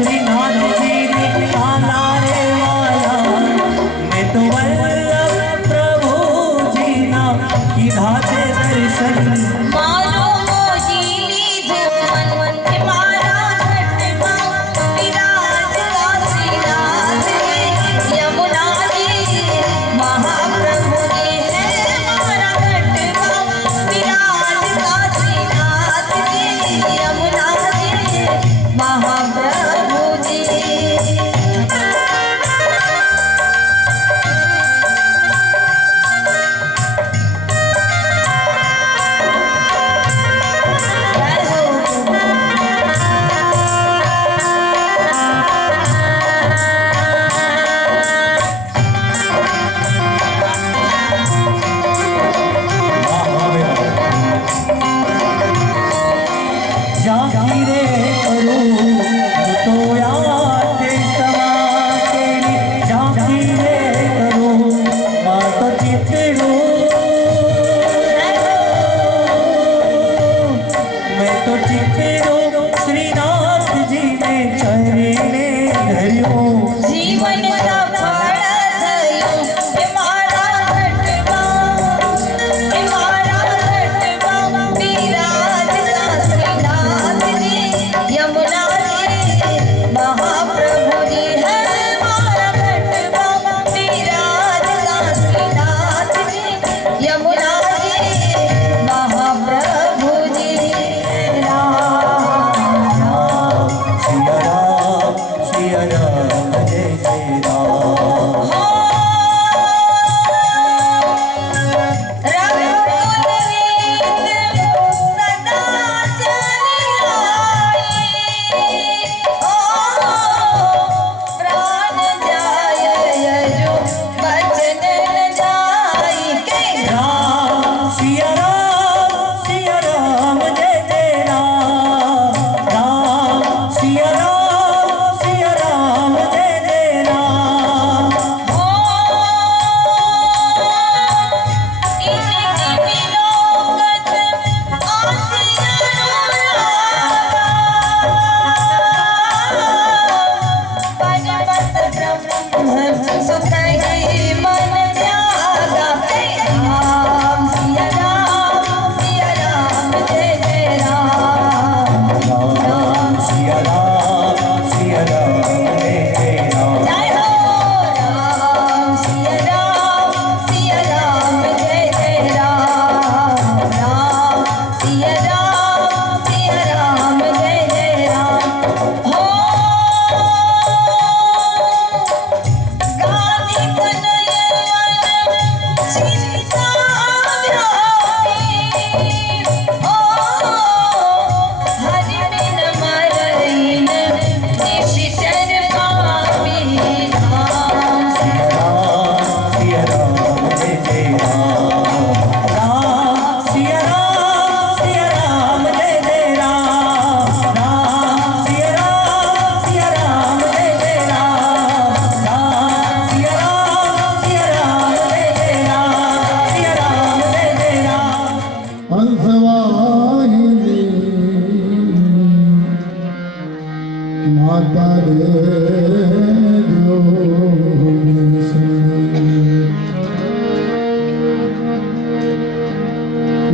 श्रीनाथ जी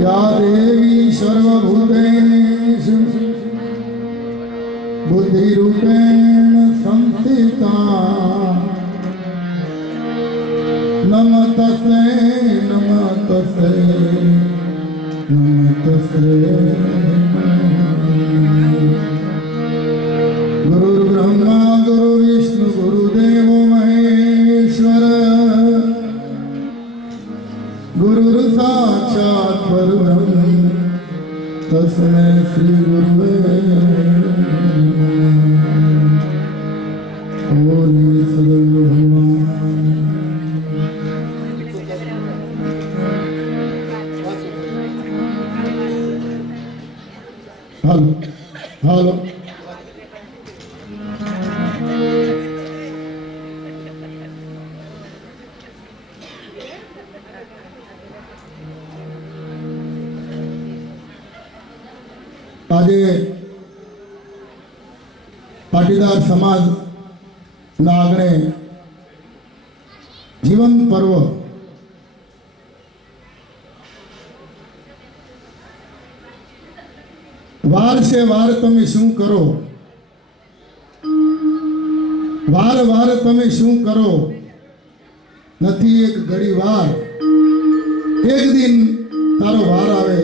या देवी सर्वभूतेषु बुद्धिरूपेण संस्थिता नमस्तस्यै नमस्तस्यै नमस्तस्यै गुरुर्ब्रह्मा गुरुर्विष्णु गुरुदेवो महेश्वर गुरुर्साक्षात् परब्रह्म तस्मै श्री गुरुवे ओम सदगुरु भगवान हेलो हेलो આજે પાટીદાર સમાજના આંગણે જીવન પર્વ વાર છે વાર તમે શું કરો, વાર વાર તમે શું કરો, નથી એક ઘડી વાર, એક દિન તારો વાર આવે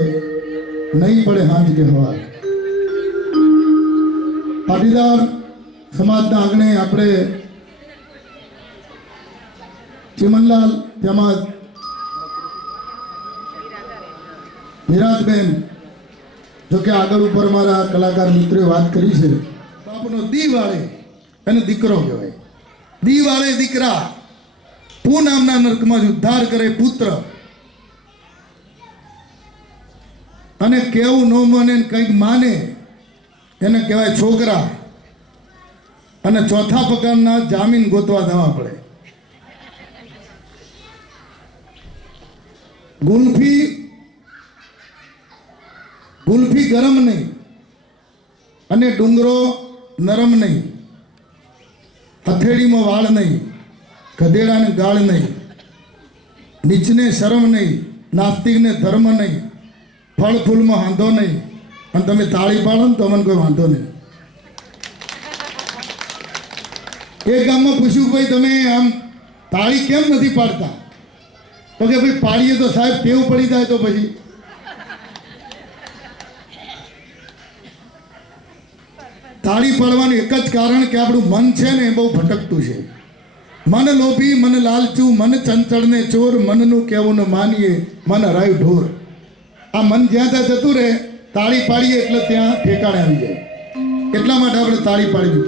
નહીં પડે હાંજ કે હવાર. પાટીદાર સમાજના આંગણે આપણે ચિમનલાલ તેમજ નિરાજબેન, જો કે આગળ ઉપર મારા કલાકાર મિત્રોએ વાત કરી છે, બાપનો દી વાળે એને દીકરો કહેવાય. દી વાળે દીકરા, પૂ નામના નર્કમાં ઉદ્ધાર કરે પુત્ર, અને કેવું ન માને કંઈક માને એને કહેવાય છોકરા, અને ચોથા પ્રકારના જામીન ગોતવા જવા પડે. ગુલ્ફી ગરમ નહીં અને ડુંગરો નરમ નહીં, હથેળીમાં વાળ નહીં, ગધેડાને ગાળ નહીં, નીચને શરમ નહીં, નાસ્તિકને ધર્મ નહીં, ફળ ફૂલમાં વાંધો નહીં, અને તમે તાળી પાડો ને તો મને કોઈ વાંધો નહીં. એક ગામમાં પૂછ્યું, ભાઈ તમે આમ તાળી કેમ નથી પાડતા? તો કે ભાઈ પાડીએ તો સાહેબ ટેવ પડી જાય તો પછી. તાળી પાડવાનું એક જ કારણ કે આપણું મન છે ને એ બહુ ભટકતું છે. મન લોભી, મન લાલચું, મન ચંચળ ને ચોર, મનનું કહેવું ન માનીએ, મન હરાયું ઢોર. આ મન જ્યાં ત્યાં જતું રહે, તાળી પાડીએ એટલે ત્યાં ઠેકાણે આવી જાય. એટલા માટે આપણે તાળી પાડવી.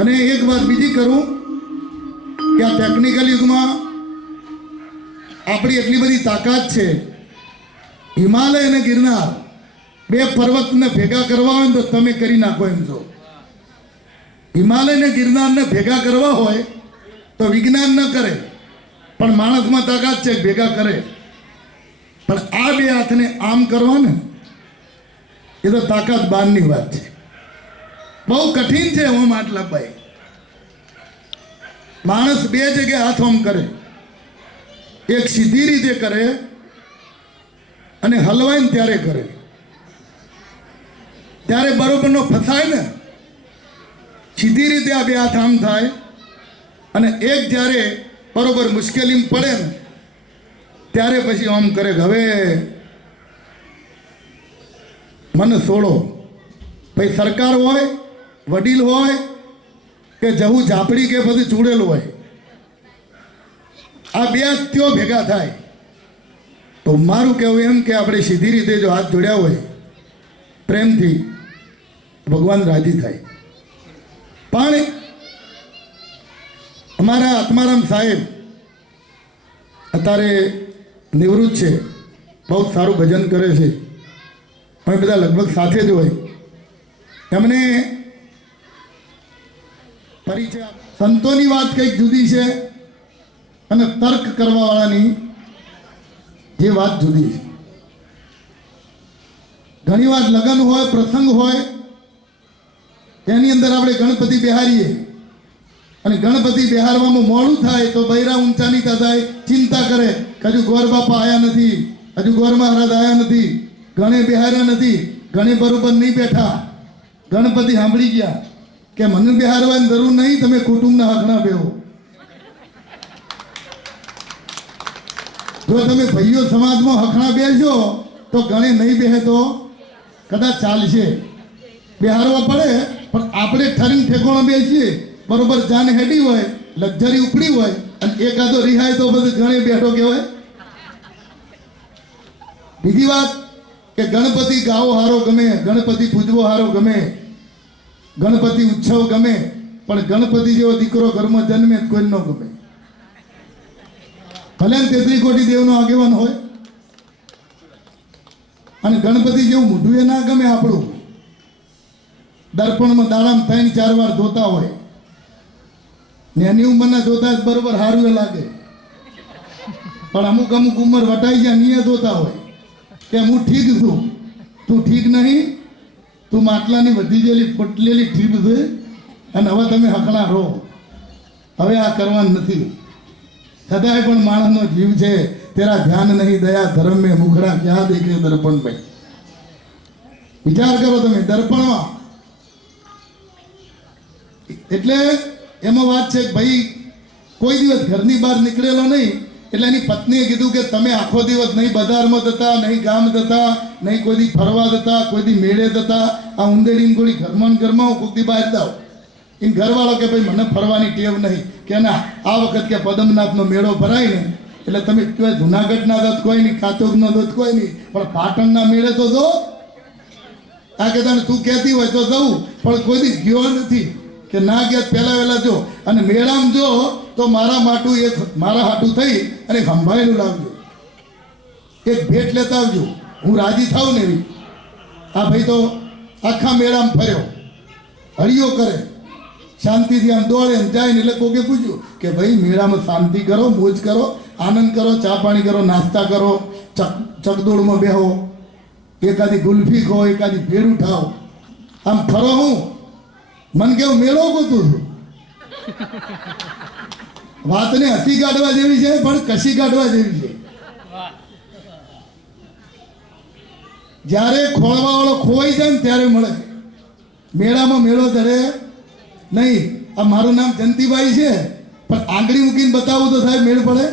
અને એક વાત બીજી કરું કે આ ટેકનિકલ યુગમાં આપણી એટલી બધી તાકાત છે. હિમાલય અને ગિરનાર બે પર્વતને ભેગા કરવા હોય ને તો તમે કરી નાખો એમ છો. હિમાલય ને ગિરનારને ભેગા કરવા હોય તો વિજ્ઞાન ન કરે, પણ માણસમાં તાકાત છે ભેગા કરે. પણ આ બે હાથને આમ કરવા ને એ તો તાકાત બહારની વાત છે. બહુ કઠિન છે. હું માટલા ભાઈ માણસ બે જગ્યાએ હાથ આમ કરે, એક સીધી રીતે કરે અને હલવાય ને ત્યારે કરે, ત્યારે બરોબરનો ફસાય ને. સીધી રીતે આ બે હાથ આમ થાય અને એક જ્યારે બરોબર મુશ્કેલીમાં પડે ને ત્યારે પછી આમ કરે કે હવે મને છોડો. ભાઈ સરકાર હોય, વડીલ હોય કે જહુ ઝાપડી કે પછી ચૂડેલું હોય, આ બે ત્યો ભેગા થાય તો મારું કહેવું એમ કે આપણે સીધી રીતે જો હાથ જોડ્યા હોય પ્રેમથી, ભગવાન રાજી થાય. પણ અમારા આત્મારામ સાહેબ અત્યારે નિવૃત્ત છે, બહુ સારું ભજન કરે છે, અમે બધા લગભગ સાથે જ હોય. એમને પરિચય, સંતોની વાત કંઈક જુદી છે અને તર્ક કરવાવાળાની જે વાત જુદી છે. ઘણી વાર લગ્ન હોય, પ્રસંગ હોય, એની અંદર આપણે ગણપતિ બેહારીએ અને ગણપતિ બેહારવામાં મોડું થાય તો બૈરા ઊંચા નીચા થાય, ચિંતા કરે કે હજુ ગોર બાપા આવ્યા નથી, હજુ ગોર મહારાજ આવ્યા નથી, ગણે બેહાર્યા નથી, ગણે બરોબર નહીં બેઠા. ગણપતિ સાંભળી ગયા કે મને બેહારવાની જરૂર નહીં, તમે કુટુંબના હકના બેહો. જો તમે ભાઈઓ સમાજમાં હકના બેસજો તો ગણે નહીં બેહે તો કદાચ ચાલશે. બેહારવા પડે પણ આપણે ઠરીને ઠેકોણો બેસીએ, બરોબર જાન હેડી હોય, લક્ઝરી ઉપડી હોય અને એકાદો રિહાય તો બધું ગણે બેઠો કહેવાય. બીજી વાત કે ગણપતિ ગાવો હારો ગમે, ગણપતિ પૂજવો હારો ગમે, ગણપતિ ઉત્સવ ગમે, પણ ગણપતિ જેવો દીકરો ઘરમાં જન્મે કોઈ ન ગમે. ભલે 33 કોટી દેવનો આગેવાન હોય અને ગણપતિ જેવું મોઢું એ ના ગમે. આપણું દર્પણમાં દાડામાં 3-4 વાર ધોતા હોય ને એની ઉંમરના જોતા જ બરોબર સારું એ લાગે, પણ અમુક ઉંમર વટાઈ જાય નહીં ધોતા હોય કે હું ઠીક છું, તું ઠીક નહીં, તું માટલાની વધી ગયેલી પટલેલી ઠીક છે અને હવે તમે હકણા રહો, હવે આ કરવાનું નથી. છતાંય પણ માણસનો જીવ છે. તેરા ધ્યાન નહીં દયા ધર્મ મેં મુખડા ક્યાં દેખે દર્પણ ભાઈ. વિચાર કરો તમે દર્પણમાં. એટલે એમાં વાત છે કે ભાઈ કોઈ દિવસ ઘરની બહાર નીકળેલો નહીં, એટલે એની પત્નીએ કીધું કે તમે આખો દિવસ નહીં બજારમાં જતા, નહીં ગામ જતા, નહીં કોઈ દી ફરવા જતા, કોઈ દી મેળે જતા, આ ઉંદેડીને ગોળી ઘરમાં હું કોઈક દી બહાર જાઓ. એમ ઘરવાળો કે ભાઈ મને ફરવાની ટેવ નહીં, કે ના આ વખત કે પદમનાથનો મેળો ભરાય ને એટલે તમે કહેવાય જુનાગઢના દોત કોઈ નહીં, કાતોગનો દોત કોઈ નહીં, પણ પાટણના મેળે તો જો. આ કે તને તું કહેતી હોય તો જવું, પણ કોઈ દી ગયો નથી કે ના ગયા. પહેલાં વહેલા જો અને મેળામાં જો તો મારા માટું એક મારા હાટું થઈ અને સંભાળેલું લાવજો, એક ભેટ લેતા આવજો, હું રાજી થાઉં ને એવી. આ ભાઈ તો આખા મેળામાં ફર્યો, હળીઓ કરે, શાંતિથી આમ દોડે ને જાય ને એટલે કોકે પૂછ્યું કે ભાઈ મેળામાં શાંતિ કરો, મોજ કરો, આનંદ કરો, ચા પાણી કરો, નાસ્તા કરો, ચકદોડમાં બેહો, એકાદી ગુલ્ફી ખો, એકાદી ભેડ ઉઠાવો, આમ ફરો. હું મન કેવું મેળો ગોતું છું, વાતને હસી કાઢવા જેવી છે પણ કશી કાઢવા જેવી છે. જ્યારે ખોળવા વાળો ખોવાઈ જાય ને ત્યારે મળે. મેળામાં મેળો ધરે નહીં. આ મારું નામ જંતીભાઈ છે પણ આંગળી મૂકીને બતાવું તો સાહેબ મેળ પડે.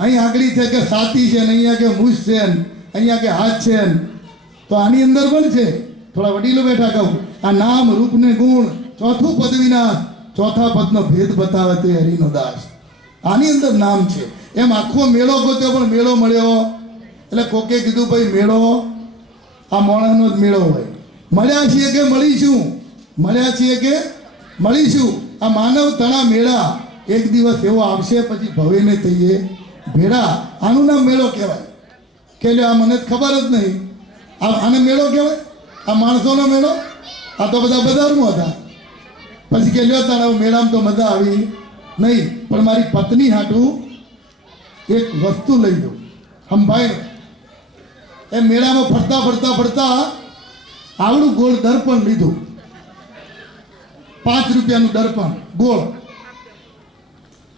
અહીં આંગળી છે કે સાતી છે ને અહીંયા કે મૂછ છે ને અહીંયા કે હાથ છે ને. તો આની અંદર પણ છે. થોડા વડીલો બેઠા કહું આ નામ રૂપ ને ગુણ ચોથું પદ વિનાશ ચોથા પદનો ભેદ બતાવે તે હરિનો દાસ. આની અંદર નામ છે. એમ આખો મેળો ગોત્યો પણ મેળો મળ્યો. એટલે કોકે કીધું ભાઈ મેળો આ મોણાનો જ મેળો હોય. મળ્યા છીએ કે મળીશું, મળ્યા છીએ કે મળીશું. આ માનવ તણા મેળા એક દિવસ એવો આવશે પછી ભવેને થઈએ ભેળા. આનું નામ મેળો કહેવાય. કે લ્યો આ મને જ ખબર જ નહીં. આને મેળો કહેવાય? આ માણસોનો મેળો? આ તો બધા બજારમાં હતા. પછી કે લ્યો તારા મેળામાં તો મજા આવી નહીં, પણ મારી પત્ની હાટું એક વસ્તુ લઈ દઉં સંભાળ. એ મેળામાં ફરતા ફરતા ફરતા આવડું ગોળ દર્પણ લીધું. 5 રૂપિયાનું દર્પણ ગોળ.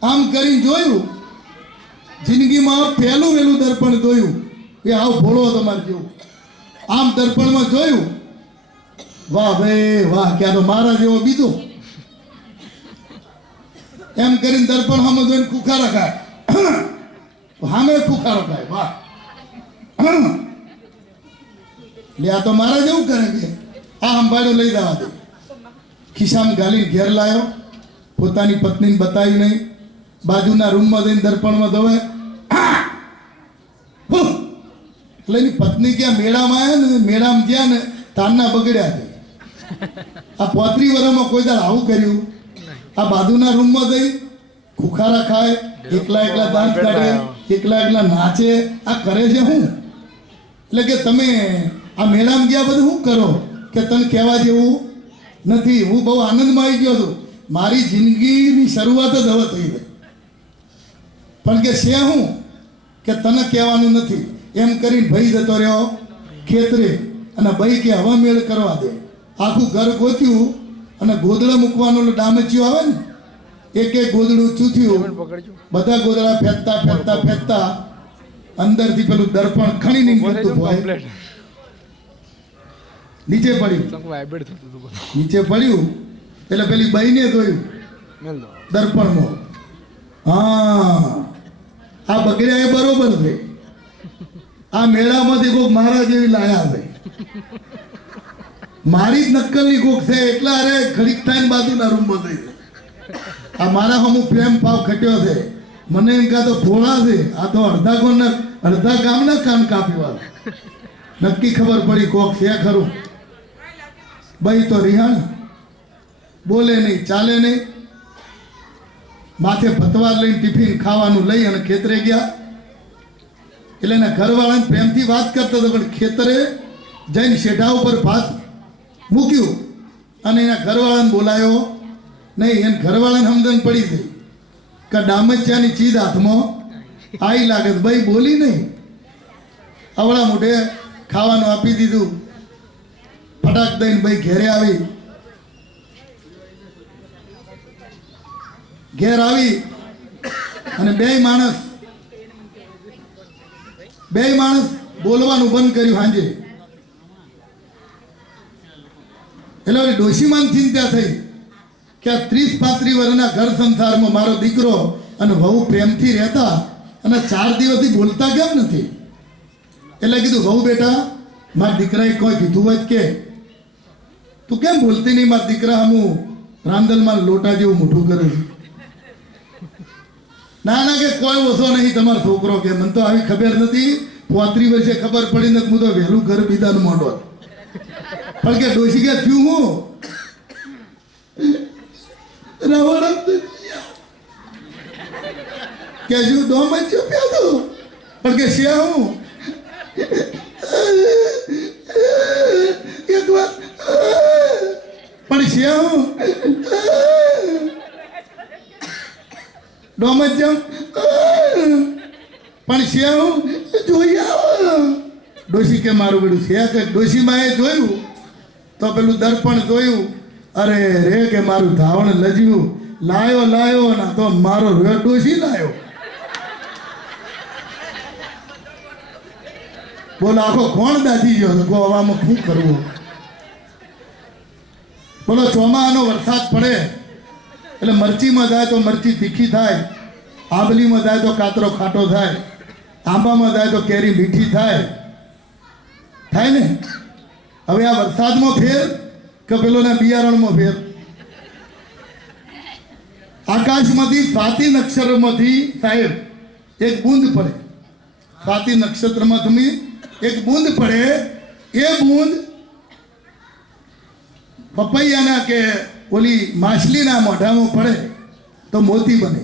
આમ કરીને જોયું, જિંદગીમાં પહેલું વહેલું દર્પણ જોયું. એ આવ ભોળો તમારે જેવું. આમ દર્પણમાં જોયું, વાહ ભાઈ વાહ, ક્યાં તો મારા જેવો બીજો. એમ કરીને દર્પણ સામે જોઈને ખુખારા ખાય. સામે ખુખારો ખાય. વાહ લે આ તો મારા જેવું કરે કે આ સંભાળ્યો લઈ જવા દે. ખિસ્સામાં ગાલીને ઘેર લાવ્યો. પોતાની પત્નીને બતાવી નહીં. બાજુના રૂમમાં જઈને દર્પણમાં ધોવે. એટલે એની પત્ની ક્યાં મેળામાં આવ્યા ને, મેળામાં ગયા ને તારના બગડ્યા છે. આ 35 વર્ષમાં કોઈ દાડ આવું કર્યું? આ બાજુના રૂમમાં જઈ ખુખારા ખાય, એકલા એકલા દાંત કાઢે, એકલા એકલા નાચે. આ કરે છે શું? એટલે કે તમે આ મેળામાં ગયા બધું શું કરો કે તને કહેવા જેવું નથી. હું બહુ આનંદમાં આવી ગયો છું. મારી જિંદગીની શરૂઆત જ હવે થઈ ગઈ. પણ કે છે હું કે તને કહેવાનું નથી. એમ કરીને ભાઈ જતો રહ્યો ખેતરે. અને ભાઈ કે હવે મેળ કરવા દે. આખું ઘર ગોત્યું અને ગોદડા મૂકવાનો ડામચ્યું આવે ને, એક એક ગોદડું ચૂથ્યું. બધા ગોદડા ફેંકતા ફેંકતા ફેંકતા અંદરથી પેલું દર્પણ ખણી નીકળતું હોય નીચે પડ્યું. નીચે પડ્યું એટલે પેલી બાઈને જોયું દર્પણમાં. હા આ બગડ્યા એ બરોબર છે. આ મેળામાંથી કોઈક મારા જેવી લાયા છે. મારી જ નક્કલની કોક છે. એટલા અરે ઘડીક થાય બાજુના રૂમમાં થઈ છે. આ મારા હમું પ્રેમ ભાવ ખટ્યો છે. મને એમ કાં તો ભોળા છે. આ તો અડધા ગામના કાન કાપી વાળા. નક્કી ખબર પડી કોક છે ખરું. ભાઈ તો રિહાણ બોલે નહીં, ચાલે નહીં. માથે ભતવાર લઈને ટિફિન ખાવાનું લઈ અને ખેતરે ગયા. એટલે એના ઘરવાળાને પ્રેમથી વાત કરતો હતો, પણ ખેતરે જઈને શેઢા ઉપર ભાત મૂક્યું અને એના ઘરવાળાને બોલાયો નહીં. એને ઘરવાળાને સમજણ પડી ગઈ કે ડામચ્યાની ચીજ હાથમાં આવી લાગે. ભાઈ બોલી નહીં. અવળા મોઢે ખાવાનું આપી દીધું. ફટાક દઈને ભાઈ ઘેરે આવી. ઘેર આવી અને બે માણસ બોલવાનું બંધ કર્યું સાંજે. એટલે ડોશીમાન ચિંતા થઈ કે આ 30-35 વર્ષના ઘર સંસારમાં મારો દીકરો અને વહુ પ્રેમથી રહેતા અને 4 દિવસથી બોલતા કેમ નથી? એટલે કીધું વહુ બેટા મારા દીકરાએ કોઈ કીધું હોય કે તું કેમ બોલતી નહીં? મારા દીકરા હું રાંદલમાં લોટા જેવું મોઢું કરું છું. ના ના કે કોઈ ઓછો નહીં તમારો છોકરો. કે મને તો આવી ખબર નથી. 35 વર્ષે ખબર પડી ને હું તો વહેલું ઘર બીજાનું માંડો. પણ કે ડોશી કે થયું હું રવડ કે શું દોમ જ ચૂપ્યા તો. પણ કે છે હું એક વાર પણ છે હું ડોમ જ જાઉં પણ છે હું જોઈ આવો. ડોશી કે મારું બેડું છે કે ડોશીમાં એ જોયું તો પેલું દર્પણ જોયું અરે રે કે મારું ધાવણ લજ્યું, લાયો લાયો ના તો મારો ડોશી લાયો. બોલો આખો કોણ દાજી ગયો તો આવામાં શું કરવું? બોલો ચોમાસાનો વરસાદ પડે એટલે મરચીમાં જાય તો મરચી તીખી થાય, આંબલીમાં જાય તો કાતરો ખાટો થાય, આંબામાં જાય તો કેરી મીઠી થાય. થાય ને? હવે આ વરસાદમાં ફેર કે પેલોના બિયારણમાં ફેર? આકાશમાંથી સ્વાતિ નક્ષત્રમાંથી સાહેબ એક બૂંદ પડે. સ્વાતિ નક્ષત્રમાં તમે એક બૂંદ પડે, એ બૂંદ પપૈયાના કે ઓલી માછલીના મોઢામાં પડે તો મોતી બને.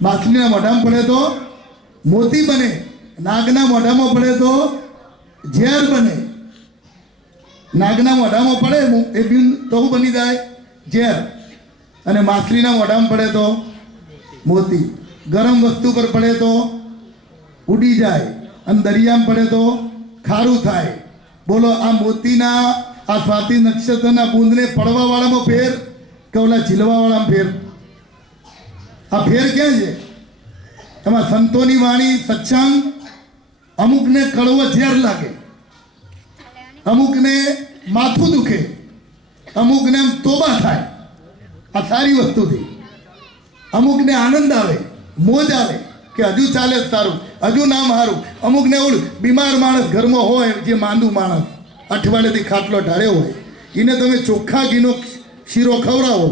માછલીના મોઢામાં પડે તો મોતી બને, નાગના મોઢામાં પડે તો ઝેર બને. નાગના મોઢામાં પડે એ બિંદ તો શું બની જાય? ઝેર. અને માછલીના મોઢામાં પડે તો મોતી. ગરમ વસ્તુ પર પડે તો ઉડી જાય, અને દરિયામાં પડે તો ખારું થાય. બોલો આ મોતીના આ સ્વાતિ નક્ષત્રના બૂંદને પડવાવાળામાં ફેર કે ઓલા ઝીલવાવાળામાં ફેર? આ ફેર ક્યાં છે? એમાં સંતોની વાણી સત્સંગ અમુકને કડવો ઝેર લાગે, અમુકને માથું દુખે, અમુકને આમ તોબા થાય આ સારી વસ્તુથી, અમુકને આનંદ આવે, મોજ આવે કે હજુ ચાલે જ સારું, હજુ નામ સારું. અમુકને ઓલું બીમાર માણસ ઘરમાં હોય, જે માંદું માણસ અઠવાડિયેથી ખાટલો ઢાળ્યો હોય, એને તમે ચોખ્ખા ઘીનો શીરો ખવડાવો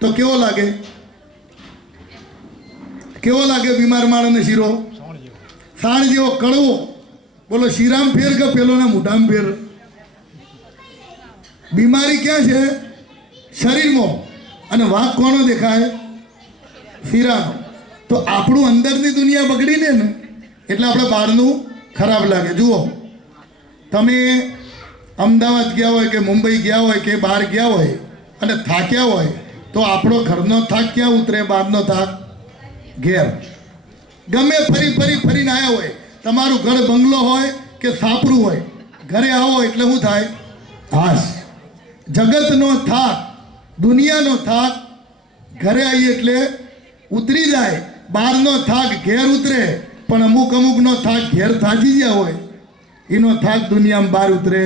તો કેવો લાગે? કેવો લાગે બીમાર માણસને શીરો? સાણ જેવો કડવો. બોલો શીરામ ફેર કે પેલોના મોઢામાં ફેર? બીમારી ક્યાં છે? શરીરમાં. અને વાંક કોનો દેખાય? શીરાનો. તો આપણું અંદરની દુનિયા બગડી લે ને એટલે આપણે બહારનું ખરાબ લાગે. જુઓ, તમે અમદાવાદ ગયા હોય કે મુંબઈ ગયા હોય કે બહાર ગયા હોય અને થાક્યા હોય તો આપણો ઘરનો થાક ક્યાં ઉતરે? બહારનો થાક ઘેર. ગમે ફરી ફરીને આવ્યા હોય, તમારું ઘર બંગલો હોય કે સાપરું હોય, ઘરે આવો એટલે શું થાય? હાશ. જગતનો થાક, દુનિયાનો થાક ઘરે આવીએ એટલે ઉતરી જાય. બહારનો થાક ઘેર ઉતરે, પણ અમુકનો થાક ઘેર થાકી ગયા હોય એનો થાક દુનિયામાં બહાર ઉતરે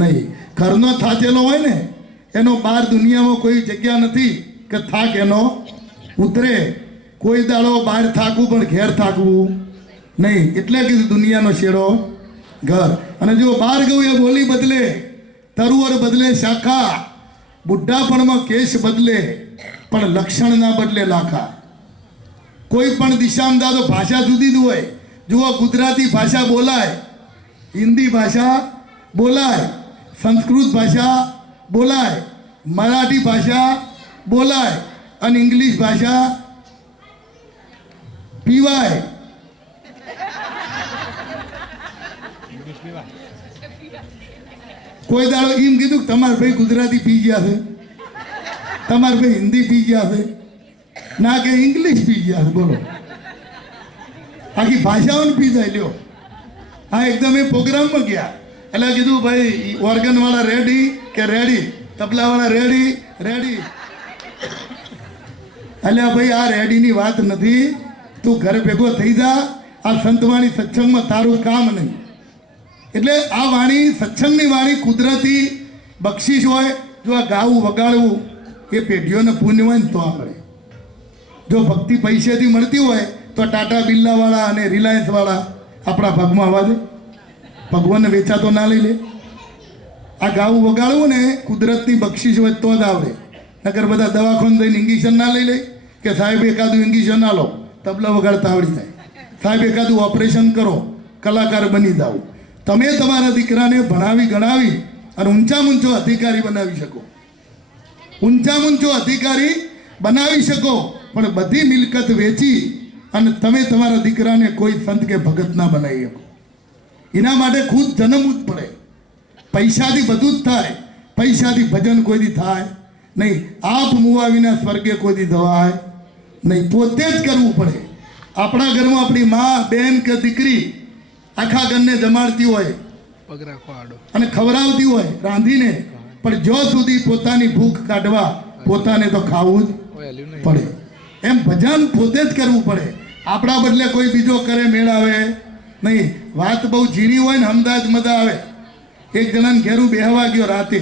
નહીં. ઘરનો થાચેલો હોય ને એનો બહાર દુનિયામાં કોઈ જગ્યા નથી કે થાક એનો ઉતરે. કોઈ દાડો બહાર થાકવું પણ ઘેર થાકવું નહીં. એટલે કીધું દુનિયાનો શેડો ઘર. અને જો બહાર ગયું એ બોલી બદલે, તરુવર બદલે શાખા, બુઢાપણમાં કેશ બદલે પણ લક્ષણ ના બદલે લાખા. કોઈ પણ દિશામાં દાદો ભાષા જુદી જ હોય. જુઓ, ગુજરાતી ભાષા બોલાય, હિન્દી ભાષા બોલાય, સંસ્કૃત ભાષા બોલાય, મરાઠી ભાષા બોલાય અને ઇંગ્લિશ ભાષા પીવાય. કોઈ દાડો એમ કીધું કે તમારે ભાઈ ગુજરાતી પી ગયા છે, તમારે ભાઈ હિન્દી પી ગયા છે, ના કે ઇંગ્લિશ પી ગયા છે? બોલો, આખી ભાષાઓને પી જાય. લ્યો, હા એકદમ એ પ્રોગ્રામમાં ગયા એટલે કીધું ભાઈ ઓર્ગનવાળા રેડી કે રેડી, તબલાવાળા રેડી રેડી. અલ્યા ભાઈ આ રેડીની વાત નથી. તું ઘરે ભેગો થઈ જા. આ સંતવાણી સત્સંગમાં તારું કામ નહીં. એટલે આ વાણી, સત્સંગની વાણી કુદરતી બક્ષિસ હોય. જો આ ગાવું વગાડવું એ પેઢીઓને પુણ્ય હોય ને તો આવડે. જો ભક્તિ પૈસેથી મળતી હોય તો ટાટા બિરલાવાળા અને રિલાયન્સવાળા આપણા ભાગમાં આવવા દે? ભગવાનને વેચાતો ના લઈ લે? આ ગાવું વગાડવું ને કુદરતની બક્ષિસ હોય તો જ આવડે. નકર બધા દવાખાને જઈને ઇન્જેક્શન ના લઈ લે કે સાહેબ એકાદું ઇન્જેક્શન ના લો, તબલા વગાડતા આવડી જાય. સાહેબ એકાદું ઓપરેશન કરો, કલાકાર બની જાઓ. તમે તમારા દીકરાને ભણાવી ગણાવી અને ઊંચામાં ઊંચો અધિકારી બનાવી શકો, ઊંચામાં ઊંચો અધિકારી બનાવી શકો. પણ બધી મિલકત વેચી અને તમે તમારા દીકરાને કોઈ સંત કે ભગત ના બનાવી શકો. એના માટે ખુદ જન્મવું જ પડે. પૈસાથી બધું જ થાય, પૈસાથી ભજન કોઈથી થાય નહીં. આપ મુવા વિના સ્વર્ગે કોઈથી જવાય નહીં. પોતે જ કરવું પડે. આપણા ઘરમાં આપણી મા, બેન કે દીકરી આખા ઘરને જમાડતી હોય અને ખવડાવતી હોય રાંધીને, પણ જો સુધી પોતાની ભૂખ કાઢવા પોતાને તો ખાવું જ પડે. એમ ભજન પોતે જ કરવું પડે, આપણા બદલે કોઈ બીજો કરે મેળાવે નહીં. વાત બહુ ઝીણી હોય ને અમદાવાદ મજા આવે. એક જણાને ઘેરું બેહવા ગયો રાતે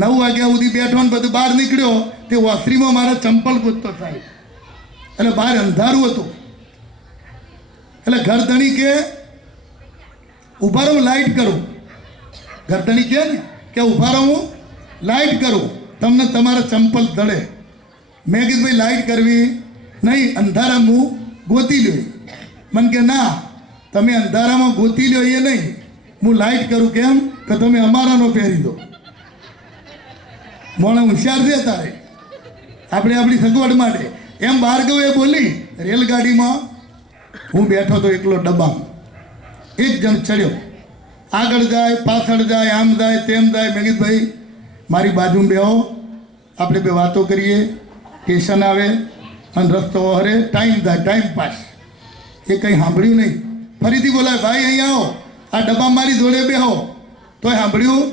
9 વાગ્યા સુધી બેઠો ને બધું બહાર નીકળ્યો તે ઓસરીમાં મારા ચંપલ ગોતતો સાહેબ. એટલે બહાર અંધારું હતું. એટલે ઘરધણી કે ઉભા રહો લાઇટ કરું. ઘરધણી કે ને કે ઉભા રહો હું લાઇટ કરું, તમને તમારા ચંપલ દળે. મેં કીધું ભાઈ લાઇટ કરવી નહીં, અંધારામાં હું ગોતી લ્યો. મને કે ના, તમે અંધારામાં ગોતી લ્યો એ નહીં, હું લાઇટ કરું. કેમ કે તમે અમારાનો પહેરી દો. મોણે હોશિયાર છે તારે, આપણે આપણી સગવડ માટે. એમ ભાર્ગવે બોલી. રેલગાડીમાં હું બેઠો તો એકલો ડબ્બામાં. એક જણ ચડ્યો, આગળ જાય પાછળ જાય, આમ જાય તેમ જાય. મેં કીધું ભાઈ મારી બાજુમાં બેહો, આપણે બે વાતો કરીએ. સ્ટેશન આવે અને રસ્તો હરે, ટાઈમ જાય, ટાઈમ પાસ. એ કંઈ સાંભળ્યું નહીં. ફરીથી બોલાય, ભાઈ અહીંયા આવો, આ ડબ્બા મારી જોડે બેહો. તોય સાંભળ્યું.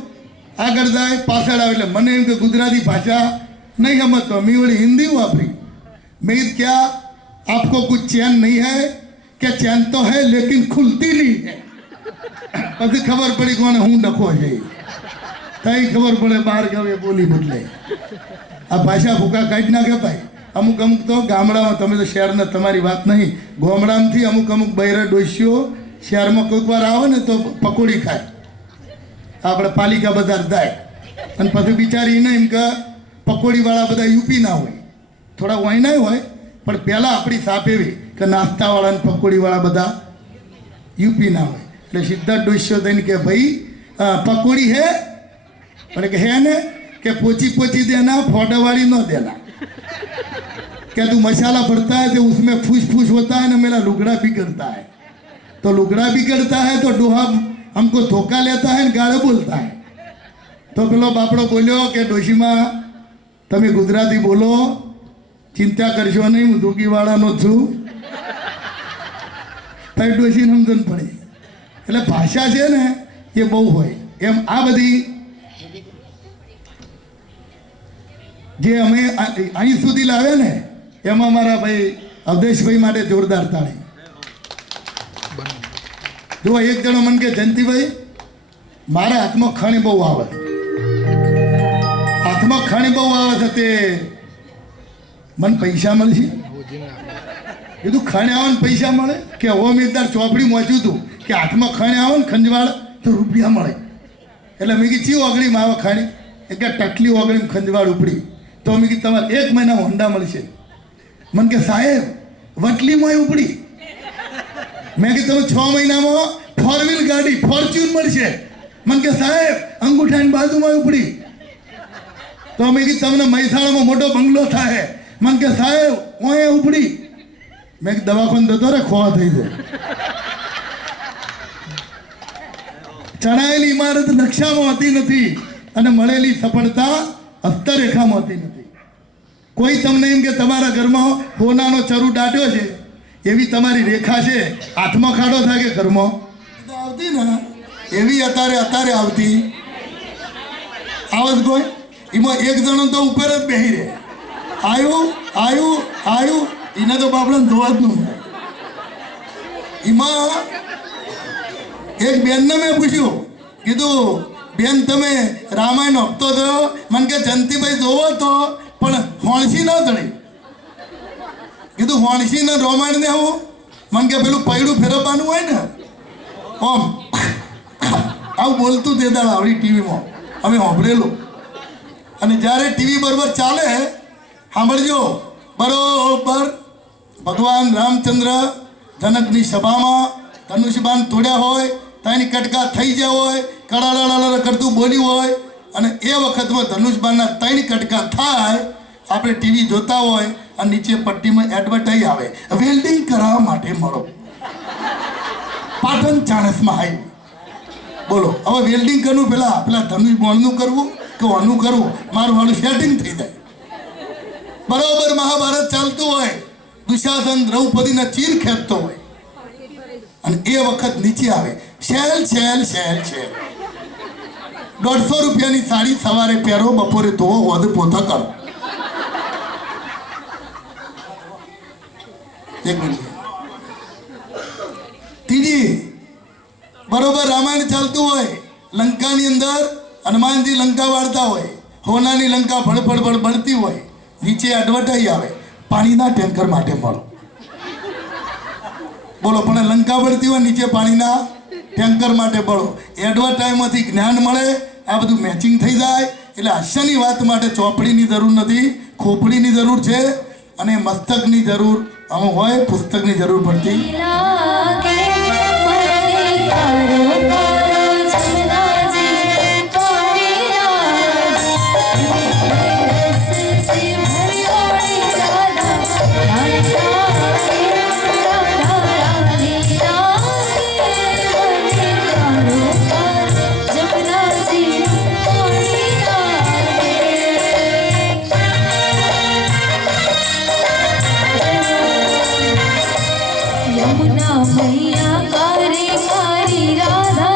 આગળ જાય પાછળ આવે. એટલે મને એમ કે ગુજરાતી ભાષા નહીં સમજતો, મેં વળી હિન્દી વાપરી. મેં કીધું क्या आपको कुछ चैन नहीं है? क्या चैन तो है लेकिन खुलती नहीं है. પછી ખબર પડી કોને હું ડખો છે. તઈ ખબર પડે બહાર ગવે બોલી બદલે. આ ભાષા ભૂકા કાઢી નાખે ભાઈ. અમુક અમુક તો ગામડામાં, તમે તો શહેરના તમારી વાત નહીં, ગામડામાંથી અમુક બૈરા ડોસીઓ શહેરમાં કોઈક વાર આવે ને તો પકોડી ખાય. આપણે પાલિકા બજાર જાય અને પછી બિચારી એને એમ કે પકોડીવાળા બધા યુપીના હોય, થોડા વાયના હોય, પણ પહેલાં આપણી સાપ એવી કે નાસ્તાવાળા અને પકોડીવાળા બધા યુપીના હોય. એટલે સીધા ડોસ્યો થઈને કે ભાઈ પકોડી હે? અને કે હે ને? કે પોચી દેના, फोड़ावाड़ी न देना. क्या तू मसाला भरता है तो उसमें फूस फूस होता है ना, मेरा लुगड़ा बिगड़ता है. तो लुगड़ा बिगड़ता है तो डोहा हमको धोखा लेता है, गाड़े बोलता है. तो पेलो बापड़ो बोल्यो કે ડોશીમાં તમે ગુજરાતી બોલો, ચિંતા કરશો નહીં, હું ધોકીવાળાનો છું. તારી ડોશીને સમજણ પડી. એટલે ભાષા છે ને એ બહુ હોય. એમ આ બધી જે અમે અહીં સુધી લાવે ને એમાં મારા ભાઈ અવધેશભાઈ માટે જોરદાર તાળી. જો એક જણો મને કે જયંતિભાઈ મારા હાથમાં ખણી બહુ આવે, હાથમાં ખણી બહુ આવે છે, તે મને પૈસા મળશે? કીધું ખણે આવે ને પૈસા મળે? કે હવે મેં એકદાર ચોપડી વાંચ્યું હતું કે હાથમાં ખણે આવે ને ખંજવાળ તો રૂપિયા મળે. એટલે મેં કીધું ચી ઓગળીમાં આવે ખાણી? એક ટકલી ઓગળીમાં ખંજવાળ ઉપડી. તો મેં કીધું તમારે 1 મહિના હોન્ડા મળશે. મને કે સાહેબ વટલીમાં ઉપડી. મેં કીધું તમે 6 મહિનામાં 4 વ્હીલ ગાડી ફોર્ચ્યુન મળશે. મને કે સાહેબ અંગૂઠાની બાજુમાં ઉપડી. તો મેં કીધું તમને મહેસાણામાં મોટો બંગલો થાય. મને કે સાહેબ ઓએ ઉપડી. મેં દવાખાને જતો રે ખોવા થઈ જાય. ચણાયેલી ઇમારત નકશામાં હોતી નથી અને મળેલી સફળતા હસ્તરેખામાં હોતી નથી. કોઈ તમને એમ કે તમારા ઘરમાં હોનાનો ચરુ દાટ્યો છે એવી તમારી રેખા છે, હાથમાં ખાડો થાય કે ઘરમાં આવતી ને એવી અત્યારે આવતી આવત કોઈ. એમાં એક જણો તો ઉપર જ બેસી રહે. આયું એને તો બાપડાને જોવા જ ન મળે. એમાં એક બેનને મેં પૂછ્યું, કીધું બેન તમે રામાયણ હપ્તો થયો? મને કે જયંતિભાઈ જોવો તો પણ હોણસી ન ચડી. કીધું હોણસી ને રામાયણ ને આવું? મને કે પેલું પૈડું ફેરવવાનું હોય ને ઓમ આવું બોલતું તે દાળ આવડી ટીવીમાં અમે સાંભળેલું. અને જ્યારે ટીવી બરોબર ચાલે સાંભળજો બરોબર ભગવાન રામચંદ્ર જનકની સભામાં ધનુષબાણ તોડ્યા હોય, તાની કટકા થઈ ગયા હોય, કડાડા કરતું બોલ્યું હોય, અને એ વખતમાં ધનુષબાણના 3 કટકા થાય, આપણે ટીવી જોતા હોય અને નીચે પટ્ટીમાં એડવર્ટાઈઝ આવે, વેલ્ડિંગ કરાવવા માટે મળો પાટણ ચાણસમાં હાઈ. બોલો હવે વેલ્ડિંગ કરવું પેલા ધનુષબાણનું કરવું કે આનું કરવું? મારું વાળું સેટિંગ થઈ જાય. બરોબર મહાભારત ચાલતું હોય, દુશાસન દ્રૌપદીના ચીર ખેંચતો હોય અને એ વખત નીચે આવે શેલ. ₹150 સાડી સવારે પહેરો, બપોરે ધોવો, હોદ પોતા કરો. એક મિનિટ. ત્રીજી, બરોબર રામાયણ ચાલતું હોય, લંકાની અંદર હનુમાનજી લંકા વાળતા હોય, હોનાની લંકા ભળભળ બળતી હોય, નીચે એડવર્ટાઈઝ આવે પાણીના ટેન્કર માટે મળો. બોલો, પણ લંકા બળતી હોય, નીચે પાણીના ટેન્કર માટે બળો. એડવર્ટાઈઝમાંથી જ્ઞાન મળે, આ બધું મેચિંગ થઈ જાય. એટલે હાસ્યની વાત માટે ચોપડીની જરૂર નથી, ખોપડીની જરૂર છે અને મસ્તકની જરૂર આમાં હોય, પુસ્તકની જરૂર પડતી. લાગે મને તારો તારો જમનાજી તારી રાજ રસ से भरी ओड़ी राधा राधा रानी लागे મને તારો તારો જમનાજી તારી राज यमुना मैया कारी कारी राधा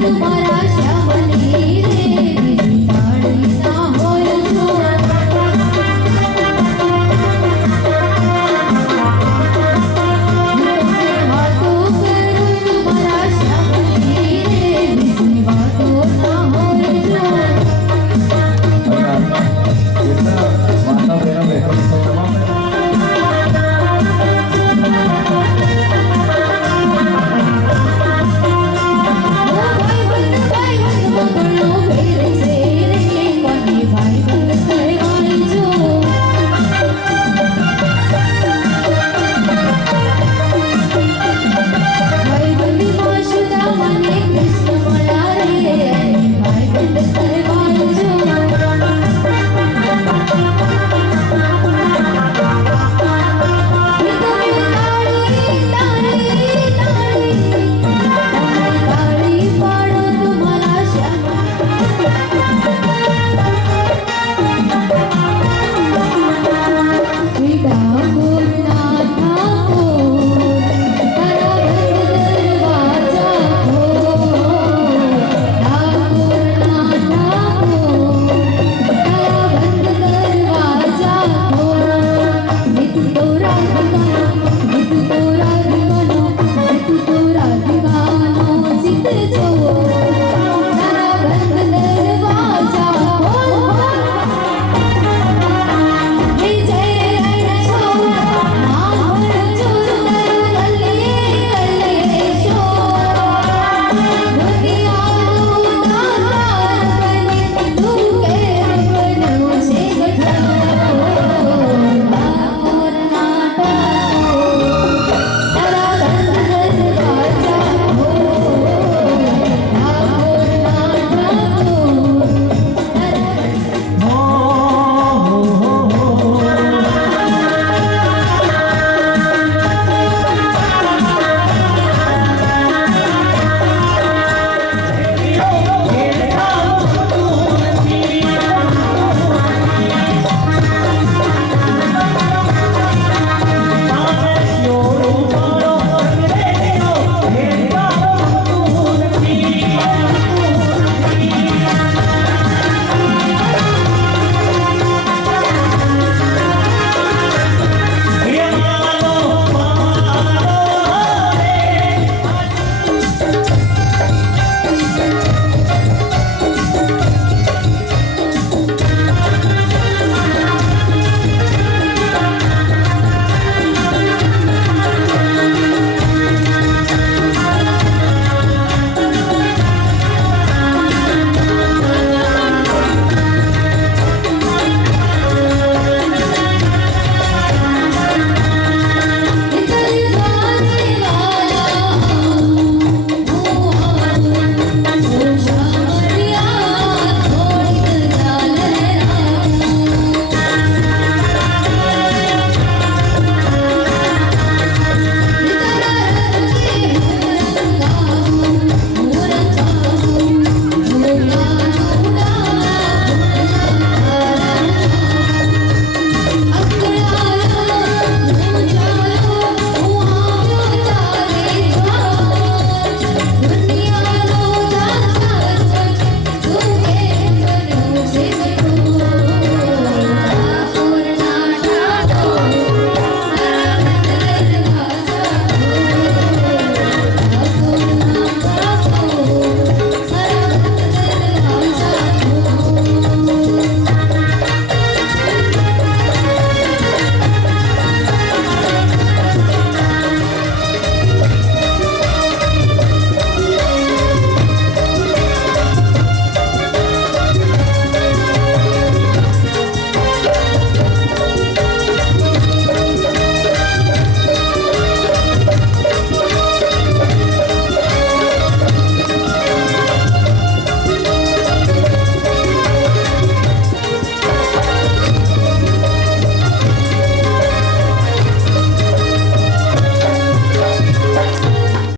તમારા